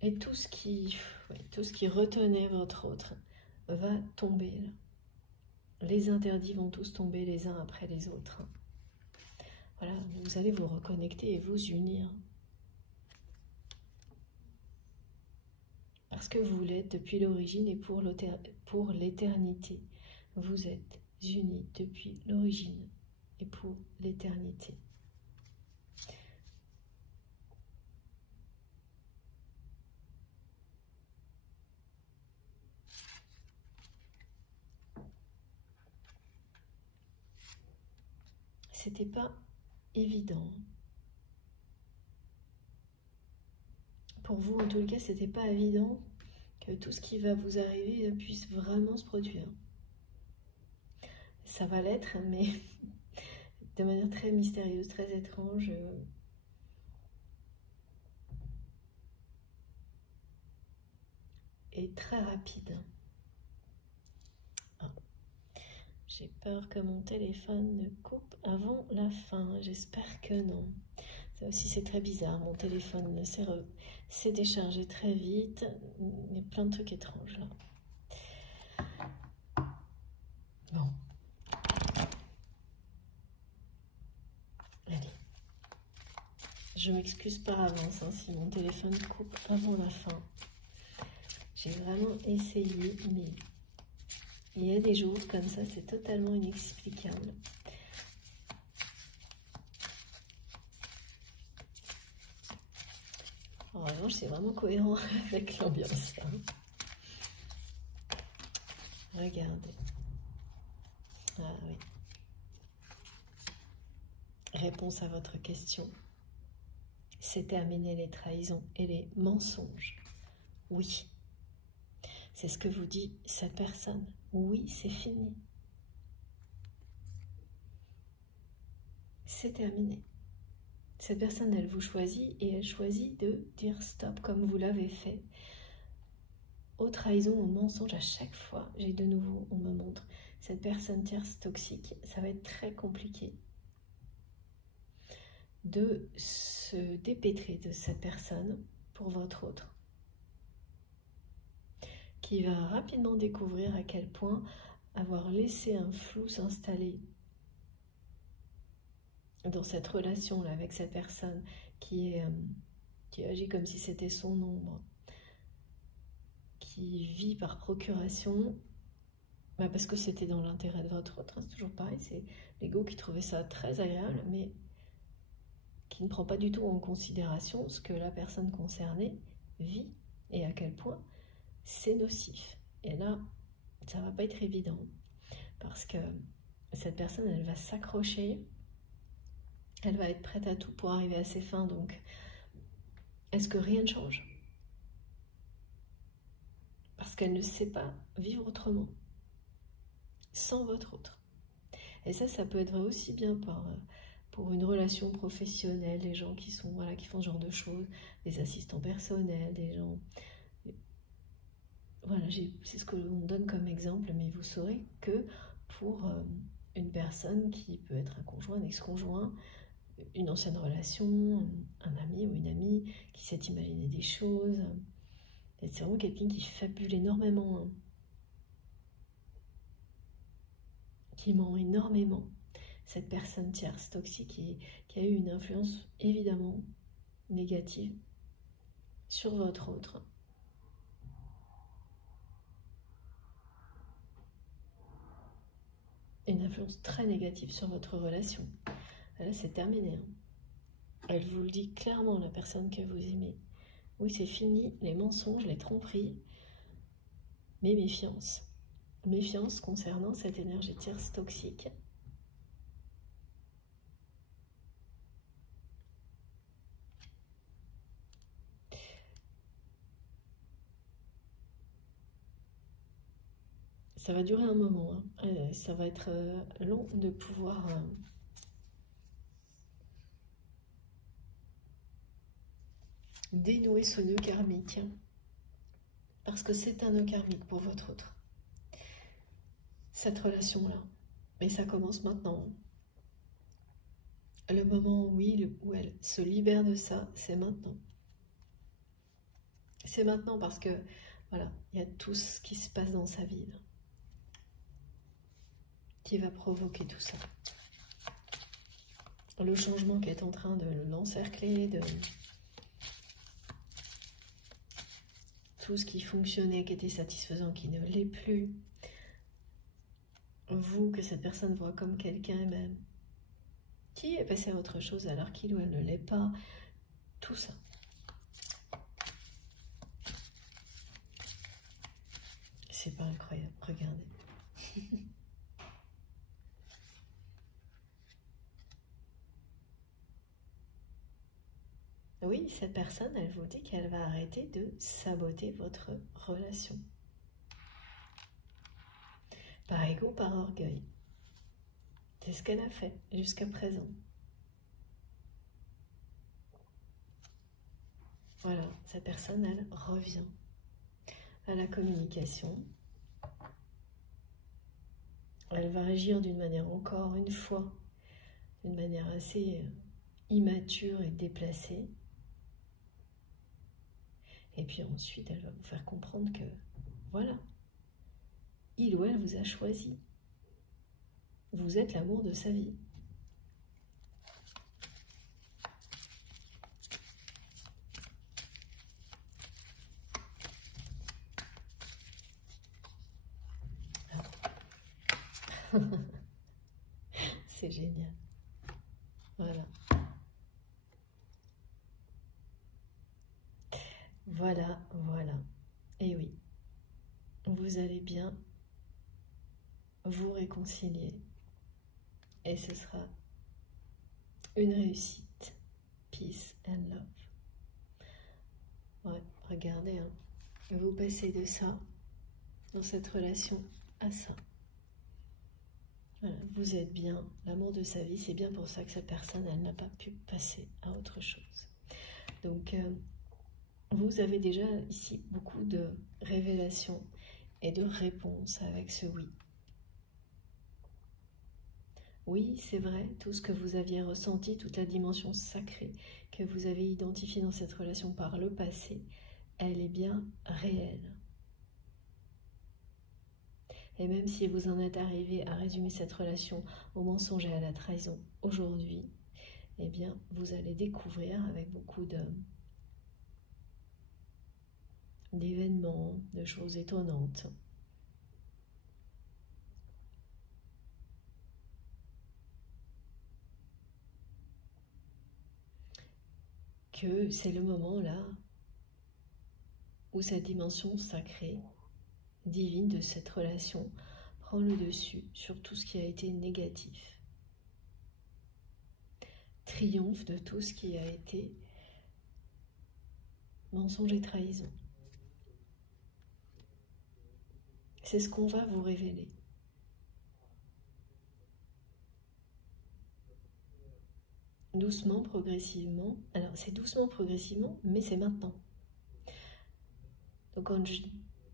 Et tout ce qui retenait votre autre va tomber là. Les interdits vont tous tomber les uns après les autres. Voilà, vous allez vous reconnecter et vous unir. Parce que vous l'êtes depuis l'origine et pour l'éternité. Vous êtes unis depuis l'origine et pour l'éternité. C'était pas évident. Pour vous, en tout cas, c'était pas évident que tout ce qui va vous arriver puisse vraiment se produire. Ça va l'être, mais de manière très mystérieuse, très étrange. Et très rapide. Ah. J'ai peur que mon téléphone ne coupe avant la fin. J'espère que non. Ça aussi, c'est très bizarre. Mon téléphone s'est déchargé très vite. Il y a plein de trucs étranges là. Bon. Allez. Je m'excuse par avance hein, si mon téléphone coupe avant la fin. J'ai vraiment essayé, mais il y a des jours comme ça, c'est totalement inexplicable. En revanche, c'est vraiment cohérent avec l'ambiance. Hein. Regardez. Ah oui. Réponse à votre question. C'est terminé les trahisons et les mensonges. Oui. C'est ce que vous dit cette personne. Oui, c'est fini. C'est terminé. Cette personne, elle vous choisit et elle choisit de dire stop comme vous l'avez fait. Aux trahisons, aux mensonges, à chaque fois, j'ai de nouveau, on me montre cette personne tierce toxique. Ça va être très compliqué de se dépêtrer de cette personne pour votre autre, qui va rapidement découvrir à quel point avoir laissé un flou s'installer dans cette relation-là avec cette personne qui agit comme si c'était son ombre, qui vit par procuration, parce que c'était dans l'intérêt de votre autre, hein, c'est toujours pareil, c'est l'ego qui trouvait ça très agréable, mais qui ne prend pas du tout en considération ce que la personne concernée vit et à quel point c'est nocif. Et là, ça va pas être évident, parce que cette personne, elle va s'accrocher, elle va être prête à tout pour arriver à ses fins, donc est-ce que rien ne change? Parce qu'elle ne sait pas vivre autrement, sans votre autre. Et ça peut être vrai aussi bien pour une relation professionnelle, les gens qui sont, voilà, qui font ce genre de choses, des assistants personnels, des gens... Voilà, c'est ce que l'on donne comme exemple, mais vous saurez que pour une personne qui peut être un conjoint, un ex-conjoint, une ancienne relation, un ami ou une amie qui s'est imaginé des choses, c'est vraiment quelqu'un qui fabule énormément, hein, qui ment énormément. Cette personne tierce toxique qui a eu une influence évidemment négative sur votre autre. Une influence très négative sur votre relation. Là, c'est terminé. Hein. Elle vous le dit clairement, la personne que vous aimez. Oui, c'est fini, les mensonges, les tromperies, mais méfiance. Méfiance concernant cette énergie tierce toxique. Ça va durer un moment, hein. Ça va être long de pouvoir dénouer ce nœud karmique, parce que c'est un nœud karmique pour votre autre. Cette relation-là, mais ça commence maintenant. Le moment où elle se libère de ça, c'est maintenant. C'est maintenant parce que, voilà, il y a tout ce qui se passe dans sa vie là, qui va provoquer tout ça. Le changement qui est en train de l'encercler, de tout ce qui fonctionnait, qui était satisfaisant, qui ne l'est plus. Vous, que cette personne voit comme quelqu'un même, qui est passé à autre chose alors qu'il ou elle ne l'est pas. Tout ça. C'est pas incroyable, regardez. Oui, cette personne, elle vous dit qu'elle va arrêter de saboter votre relation. Par ego, par orgueil. C'est ce qu'elle a fait jusqu'à présent. Voilà, cette personne, elle revient à la communication. Elle va agir d'une manière, encore une fois, d'une manière assez immature et déplacée. Et puis ensuite, elle va vous faire comprendre que, voilà, il ou elle vous a choisi. Vous êtes l'amour de sa vie. C'est génial. Voilà. Voilà, voilà. Et oui, vous allez bien vous réconcilier. Et ce sera une réussite. Peace and love. Ouais, regardez, hein. Vous passez de ça, dans cette relation, à ça. Voilà, vous êtes bien, l'amour de sa vie, c'est bien pour ça que cette personne, elle n'a pas pu passer à autre chose. Donc, vous avez déjà ici beaucoup de révélations et de réponses avec ce oui. Oui, c'est vrai, tout ce que vous aviez ressenti, toute la dimension sacrée que vous avez identifiée dans cette relation par le passé, elle est bien réelle. Et même si vous en êtes arrivé à résumer cette relation au mensonge et à la trahison aujourd'hui, eh bien, vous allez découvrir avec beaucoup d'événements, de choses étonnantes, que c'est le moment là où cette dimension sacrée, divine de cette relation prend le dessus sur tout ce qui a été négatif. Triomphe de tout ce qui a été mensonge et trahison. C'est ce qu'on va vous révéler. Doucement, progressivement. Alors, c'est doucement, progressivement, mais c'est maintenant. Donc, quand je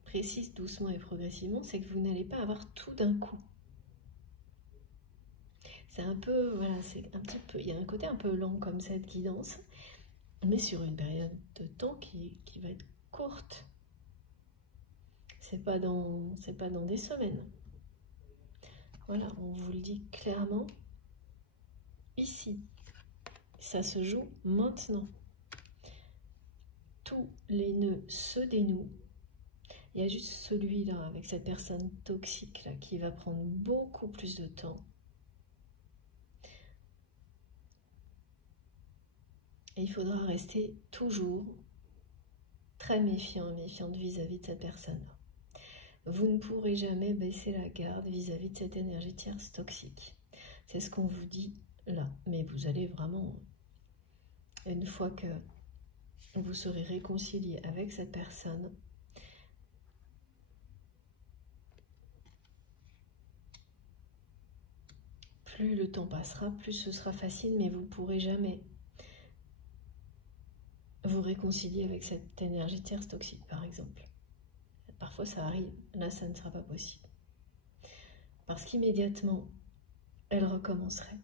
précise doucement et progressivement, c'est que vous n'allez pas avoir tout d'un coup. C'est un peu, voilà, c'est un petit peu, il y a un côté un peu lent comme cette guidance, mais sur une période de temps qui va être courte. C'est pas dans des semaines. Voilà, on vous le dit clairement ici. Ça se joue maintenant. Tous les nœuds se dénouent. Il y a juste celui-là, avec cette personne toxique là, qui va prendre beaucoup plus de temps. Et il faudra rester toujours très méfiant et méfiante vis-à-vis de cette personne-là. Vous ne pourrez jamais baisser la garde vis-à-vis de cette énergie tierce toxique. C'est ce qu'on vous dit là. Mais vous allez vraiment, une fois que vous serez réconcilié avec cette personne, plus le temps passera, plus ce sera facile, mais vous ne pourrez jamais vous réconcilier avec cette énergie tierce toxique, par exemple. Parfois ça arrive, là ça ne sera pas possible. Parce qu'immédiatement, elle recommencerait.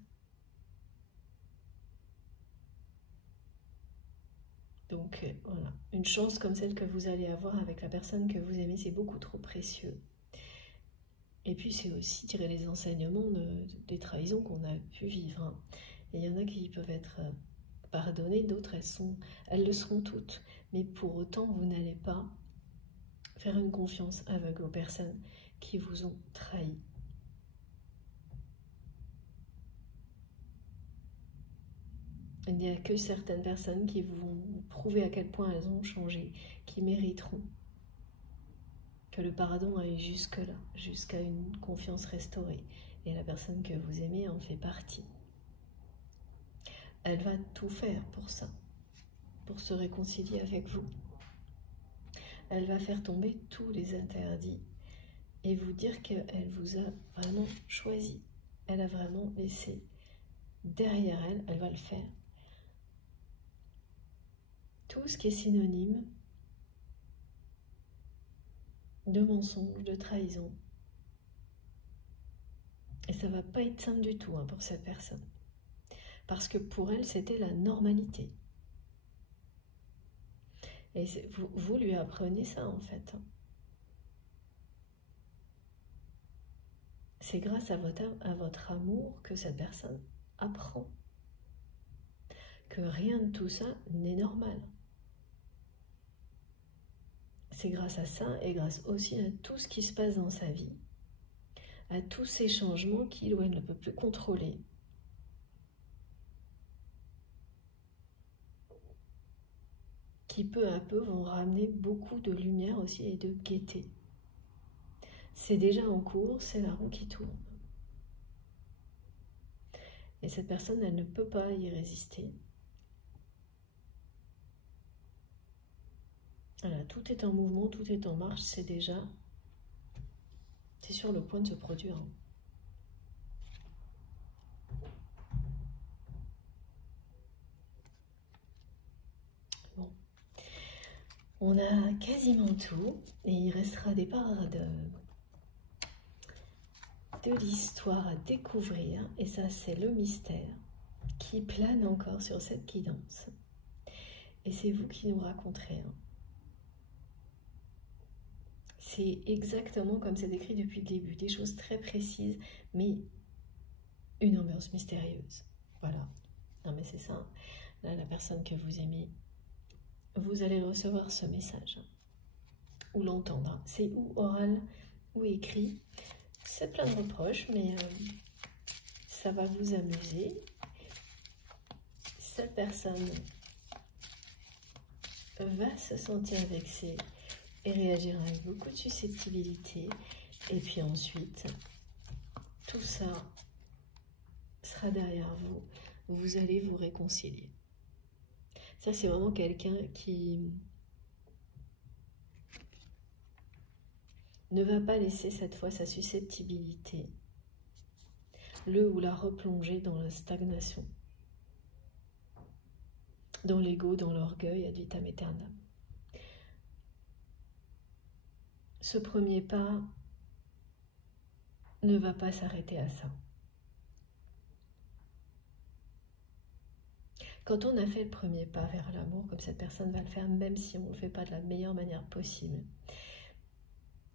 Donc voilà, une chance comme celle que vous allez avoir avec la personne que vous aimez, c'est beaucoup trop précieux. Et puis c'est aussi tirer les enseignements des trahisons qu'on a pu vivre. Hein. Et il y en a qui peuvent être pardonnées, d'autres elles le seront toutes. Mais pour autant, vous n'allez pas faire une confiance aveugle aux personnes qui vous ont trahi. Il n'y a que certaines personnes qui vont prouver à quel point elles ont changé, qui mériteront que le pardon aille jusque-là, jusqu'à une confiance restaurée. Et la personne que vous aimez en fait partie. Elle va tout faire pour ça, pour se réconcilier avec vous. Elle va faire tomber tous les interdits et vous dire qu'elle vous a vraiment choisi. Elle a vraiment laissé derrière elle, elle va le faire. Tout ce qui est synonyme de mensonge, de trahison. Et ça va pas être simple du tout hein, pour cette personne. Parce que pour elle, c'était la normalité. Et vous lui apprenez ça, en fait. C'est grâce à votre amour que cette personne apprend que rien de tout ça n'est normal. C'est grâce à ça et grâce aussi à tout ce qui se passe dans sa vie, à tous ces changements qu'il ou elle ne peut plus contrôler, qui peu à peu vont ramener beaucoup de lumière aussi et de gaieté. C'est déjà en cours, c'est la roue qui tourne. Et cette personne, elle ne peut pas y résister. Voilà, tout est en mouvement, tout est en marche, c'est sur le point de se produire. Bon. On a quasiment tout, et il restera des parts de l'histoire à découvrir, et ça c'est le mystère qui plane encore sur cette guidance. Et c'est vous qui nous raconterez. C'est exactement comme c'est écrit depuis le début, des choses très précises, mais une ambiance mystérieuse. Voilà. Non mais c'est ça. Là, la personne que vous aimez, vous allez recevoir ce message. Ou l'entendre. C'est ou oral ou écrit. C'est plein de reproches, mais ça va vous amuser. Cette personne va se sentir vexée et réagir avec beaucoup de susceptibilité. Et puis ensuite, tout ça sera derrière vous. Vous allez vous réconcilier. Ça, c'est vraiment quelqu'un qui ne va pas laisser cette fois sa susceptibilité le ou la replonger dans la stagnation, dans l'ego, dans l'orgueil, ad vitam aeternam. Ce premier pas ne va pas s'arrêter à ça. Quand on a fait le premier pas vers l'amour, comme cette personne va le faire, même si on ne le fait pas de la meilleure manière possible,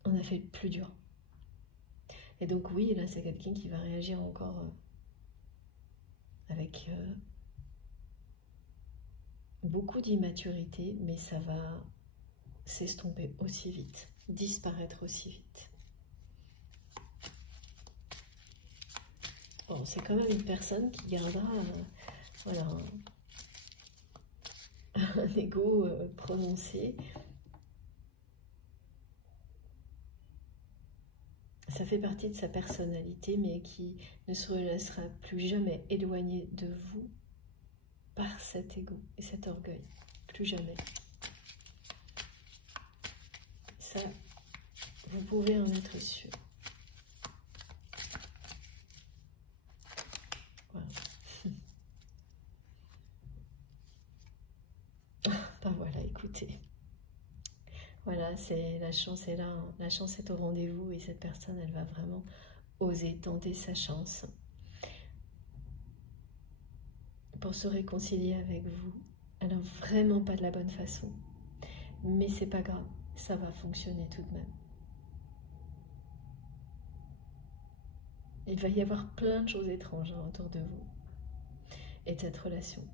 on a fait le plus dur. Et donc oui, là c'est quelqu'un qui va réagir encore avec beaucoup d'immaturité, mais ça va s'estomper aussi vite, disparaître aussi vite. Bon, c'est quand même une personne qui gardera voilà, un ego prononcé. Ça fait partie de sa personnalité, mais qui ne se laissera plus jamais éloigner de vous par cet ego et cet orgueil. Plus jamais. Ça, vous pouvez en être sûr. Voilà. Ben voilà, écoutez. Voilà, c'est la chance est là, hein. La chance est au rendez-vous et cette personne, elle va vraiment oser tenter sa chance pour se réconcilier avec vous. Elle n'a vraiment pas de la bonne façon, mais c'est pas grave, ça va fonctionner tout de même. Il va y avoir plein de choses étranges autour de vous et de cette relation.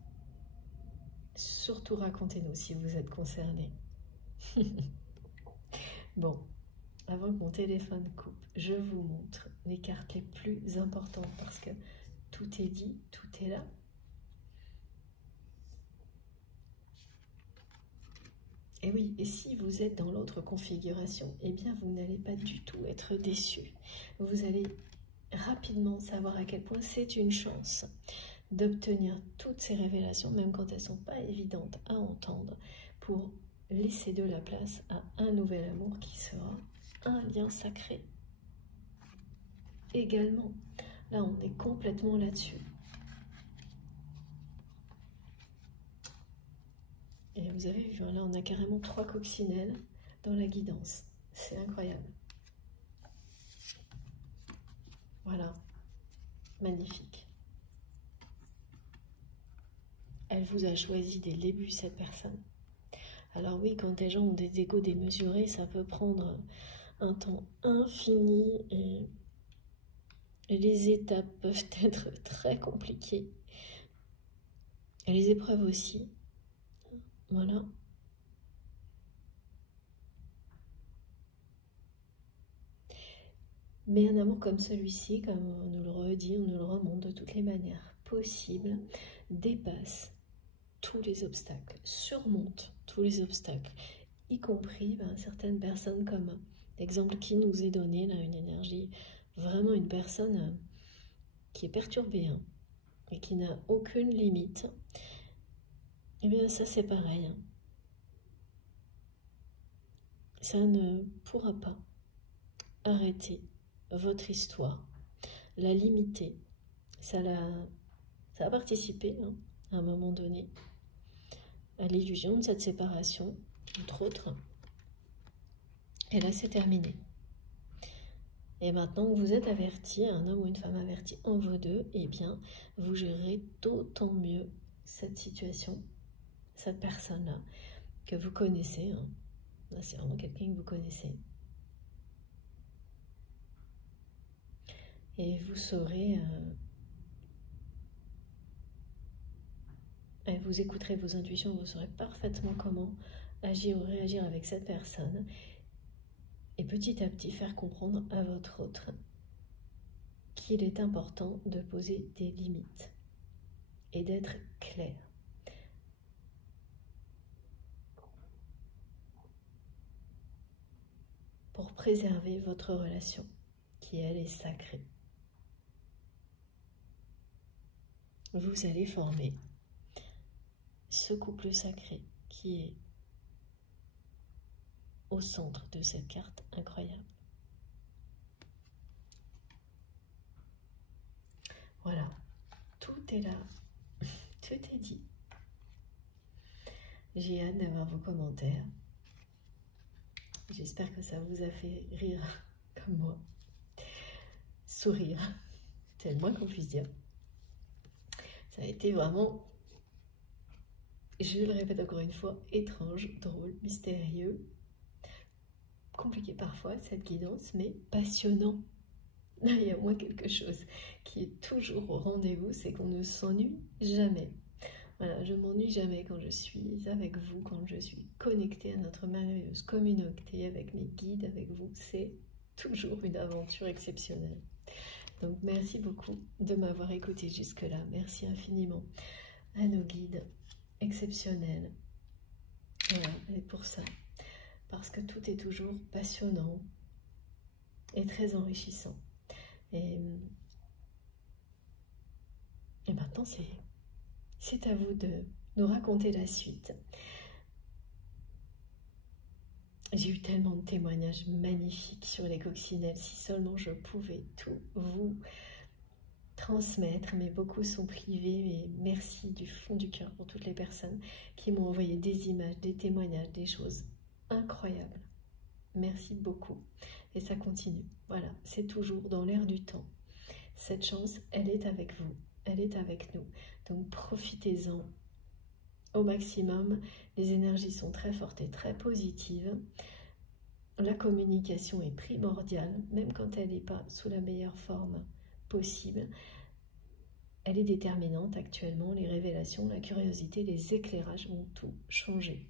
Surtout racontez-nous si vous êtes concernés. Bon, avant que mon téléphone coupe, je vous montre les cartes les plus importantes parce que tout est dit, tout est là. Et oui, et si vous êtes dans l'autre configuration, eh bien vous n'allez pas du tout être déçus. Vous allez rapidement savoir à quel point c'est une chance d'obtenir toutes ces révélations, même quand elles ne sont pas évidentes à entendre, pour laisser de la place à un nouvel amour qui sera un lien sacré. Également, là on est complètement là-dessus. Et vous avez vu, là on a carrément 3 coccinelles dans la guidance. C'est incroyable. Voilà, magnifique. elle vous a choisi dès le début, cette personne. Alors oui, quand des gens ont des égos démesurés, ça peut prendre un temps infini et les étapes peuvent être très compliquées. Et les épreuves aussi. Voilà. Mais un amour comme celui-ci, comme on nous le redit, on nous le remonte de toutes les manières possibles, dépasse tous les obstacles, surmonte tous les obstacles, y compris certaines personnes comme l'exemple qui nous est donné, là, une énergie, vraiment une personne qui est perturbée hein, et qui n'a aucune limite. Eh bien ça c'est pareil. Hein. Ça ne pourra pas arrêter votre histoire, la limiter. Ça a participé hein, à un moment donné à l'illusion de cette séparation, entre autres. Et là, c'est terminé. Et maintenant que vous êtes averti, un homme ou une femme averti en vous deux, eh bien, vous gérez d'autant mieux cette situation, cette personne-là, que vous connaissez. Hein. Là, c'est vraiment quelqu'un que vous connaissez. Et vous saurez... et vous écouterez vos intuitions, vous saurez parfaitement comment agir ou réagir avec cette personne. Et petit à petit faire comprendre à votre autre qu'il est important de poser des limites et d'être clair. Pour préserver votre relation, qui elle est sacrée. Vous allez former ce couple sacré qui est au centre de cette carte incroyable. Voilà, tout est là, tout est dit. J'ai hâte d'avoir vos commentaires. J'espère que ça vous a fait rire comme moi. Sourire, c'est le moins qu'on puisse dire. Ça a été vraiment, je le répète encore une fois, étrange, drôle, mystérieux, compliqué parfois cette guidance, mais passionnant. Il y a au moins quelque chose qui est toujours au rendez-vous, c'est qu'on ne s'ennuie jamais. Voilà, je m'ennuie jamais quand je suis avec vous, quand je suis connectée à notre merveilleuse communauté, avec mes guides, avec vous. C'est toujours une aventure exceptionnelle. Donc merci beaucoup de m'avoir écouté jusque-là. Merci infiniment à nos guides exceptionnels. Voilà, et pour ça, parce que tout est toujours passionnant et très enrichissant. Et maintenant, c'est à vous de nous raconter la suite. J'ai eu tellement de témoignages magnifiques sur les coccinelles. Si seulement je pouvais tout vous transmettre, mais beaucoup sont privés. Et merci du fond du cœur pour toutes les personnes qui m'ont envoyé des images, des témoignages, des choses incroyables. Merci beaucoup. Et ça continue. Voilà, c'est toujours dans l'air du temps. Cette chance, elle est avec vous. Elle est avec nous. Donc profitez-en au maximum. Les énergies sont très fortes et très positives. La communication est primordiale, même quand elle n'est pas sous la meilleure forme possible. Elle est déterminante actuellement. Les révélations, la curiosité, les éclairages vont tout changer.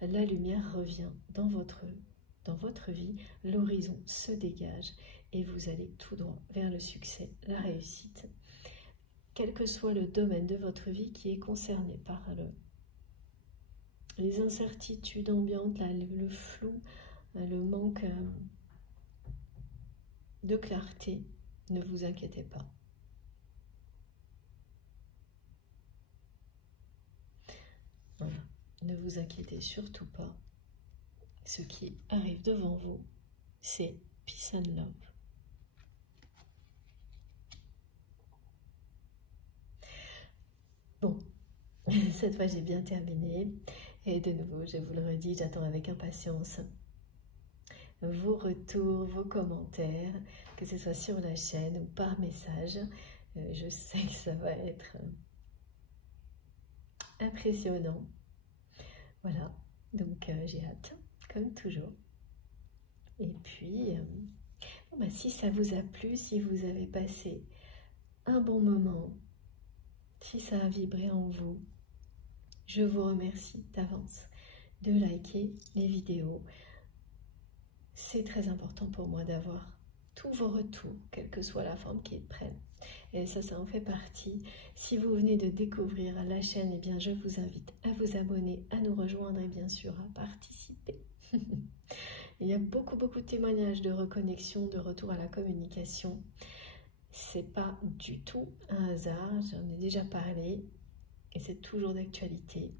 La lumière revient dans votre vie. L'horizon se dégage et vous allez tout droit vers le succès, la réussite. Quel que soit le domaine de votre vie qui est concerné par les incertitudes ambiantes, le flou, le manque de clarté, ne vous inquiétez pas. Voilà. Ne vous inquiétez surtout pas. Ce qui arrive devant vous, c'est peace and love. Bon, cette fois j'ai bien terminé. Et de nouveau, je vous le redis, j'attends avec impatience vos retours, vos commentaires, que ce soit sur la chaîne ou par message. Je sais que ça va être impressionnant. Voilà, donc j'ai hâte, comme toujours. Et puis, bon, bah, si ça vous a plu, si vous avez passé un bon moment, si ça a vibré en vous, je vous remercie d'avance de liker les vidéos. C'est très important pour moi d'avoir tous vos retours, quelle que soit la forme qu'ils prennent. Et ça en fait partie. Si vous venez de découvrir la chaîne, eh bien, je vous invite à vous abonner, à nous rejoindre et bien sûr à participer. Il y a beaucoup de témoignages de reconnexion, de retour à la communication. C'est pas du tout un hasard, j'en ai déjà parlé et c'est toujours d'actualité.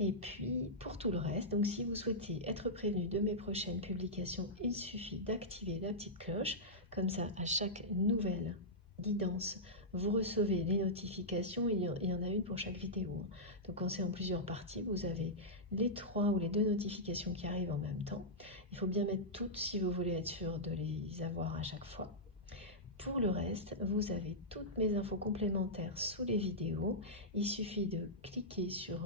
Et puis, pour tout le reste, donc si vous souhaitez être prévenu de mes prochaines publications, il suffit d'activer la petite cloche. Comme ça, à chaque nouvelle guidance, vous recevez les notifications. Il y en a une pour chaque vidéo. Donc, quand c'est en plusieurs parties, vous avez les 3 ou les 2 notifications qui arrivent en même temps. Il faut bien mettre toutes si vous voulez être sûr de les avoir à chaque fois. Pour le reste, vous avez toutes mes infos complémentaires sous les vidéos. Il suffit de cliquer sur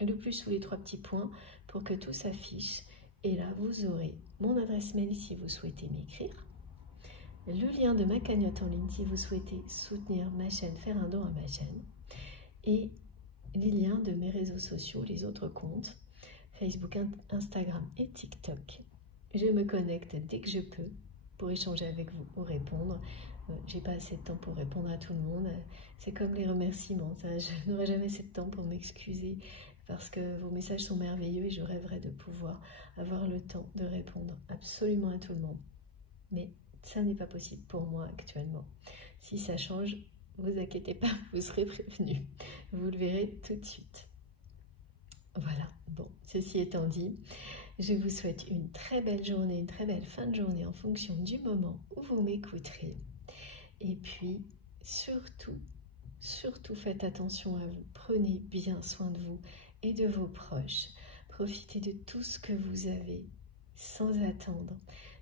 le plus sous les 3 petits points pour que tout s'affiche. Et là, vous aurez mon adresse mail si vous souhaitez m'écrire, le lien de ma cagnotte en ligne si vous souhaitez soutenir ma chaîne, faire un don à ma chaîne, et les liens de mes réseaux sociaux, les autres comptes, Facebook, Instagram et TikTok. Je me connecte dès que je peux pour échanger avec vous ou répondre. J'ai pas assez de temps pour répondre à tout le monde. C'est comme les remerciements, ça, je n'aurai jamais assez de temps pour m'excuser parce que vos messages sont merveilleux et je rêverais de pouvoir avoir le temps de répondre absolument à tout le monde. Mais ça n'est pas possible pour moi actuellement. Si ça change, vous inquiétez pas, vous serez prévenus. Vous le verrez tout de suite. Voilà, bon, ceci étant dit, je vous souhaite une très belle journée, une très belle fin de journée en fonction du moment où vous m'écouterez. Et puis, surtout faites attention à vous. Prenez bien soin de vous et de vos proches. Profitez de tout ce que vous avez sans attendre,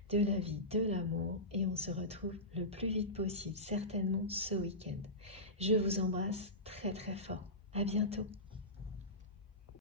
de la vie, de l'amour. Et on se retrouve le plus vite possible, certainement ce week-end. Je vous embrasse très fort. À bientôt.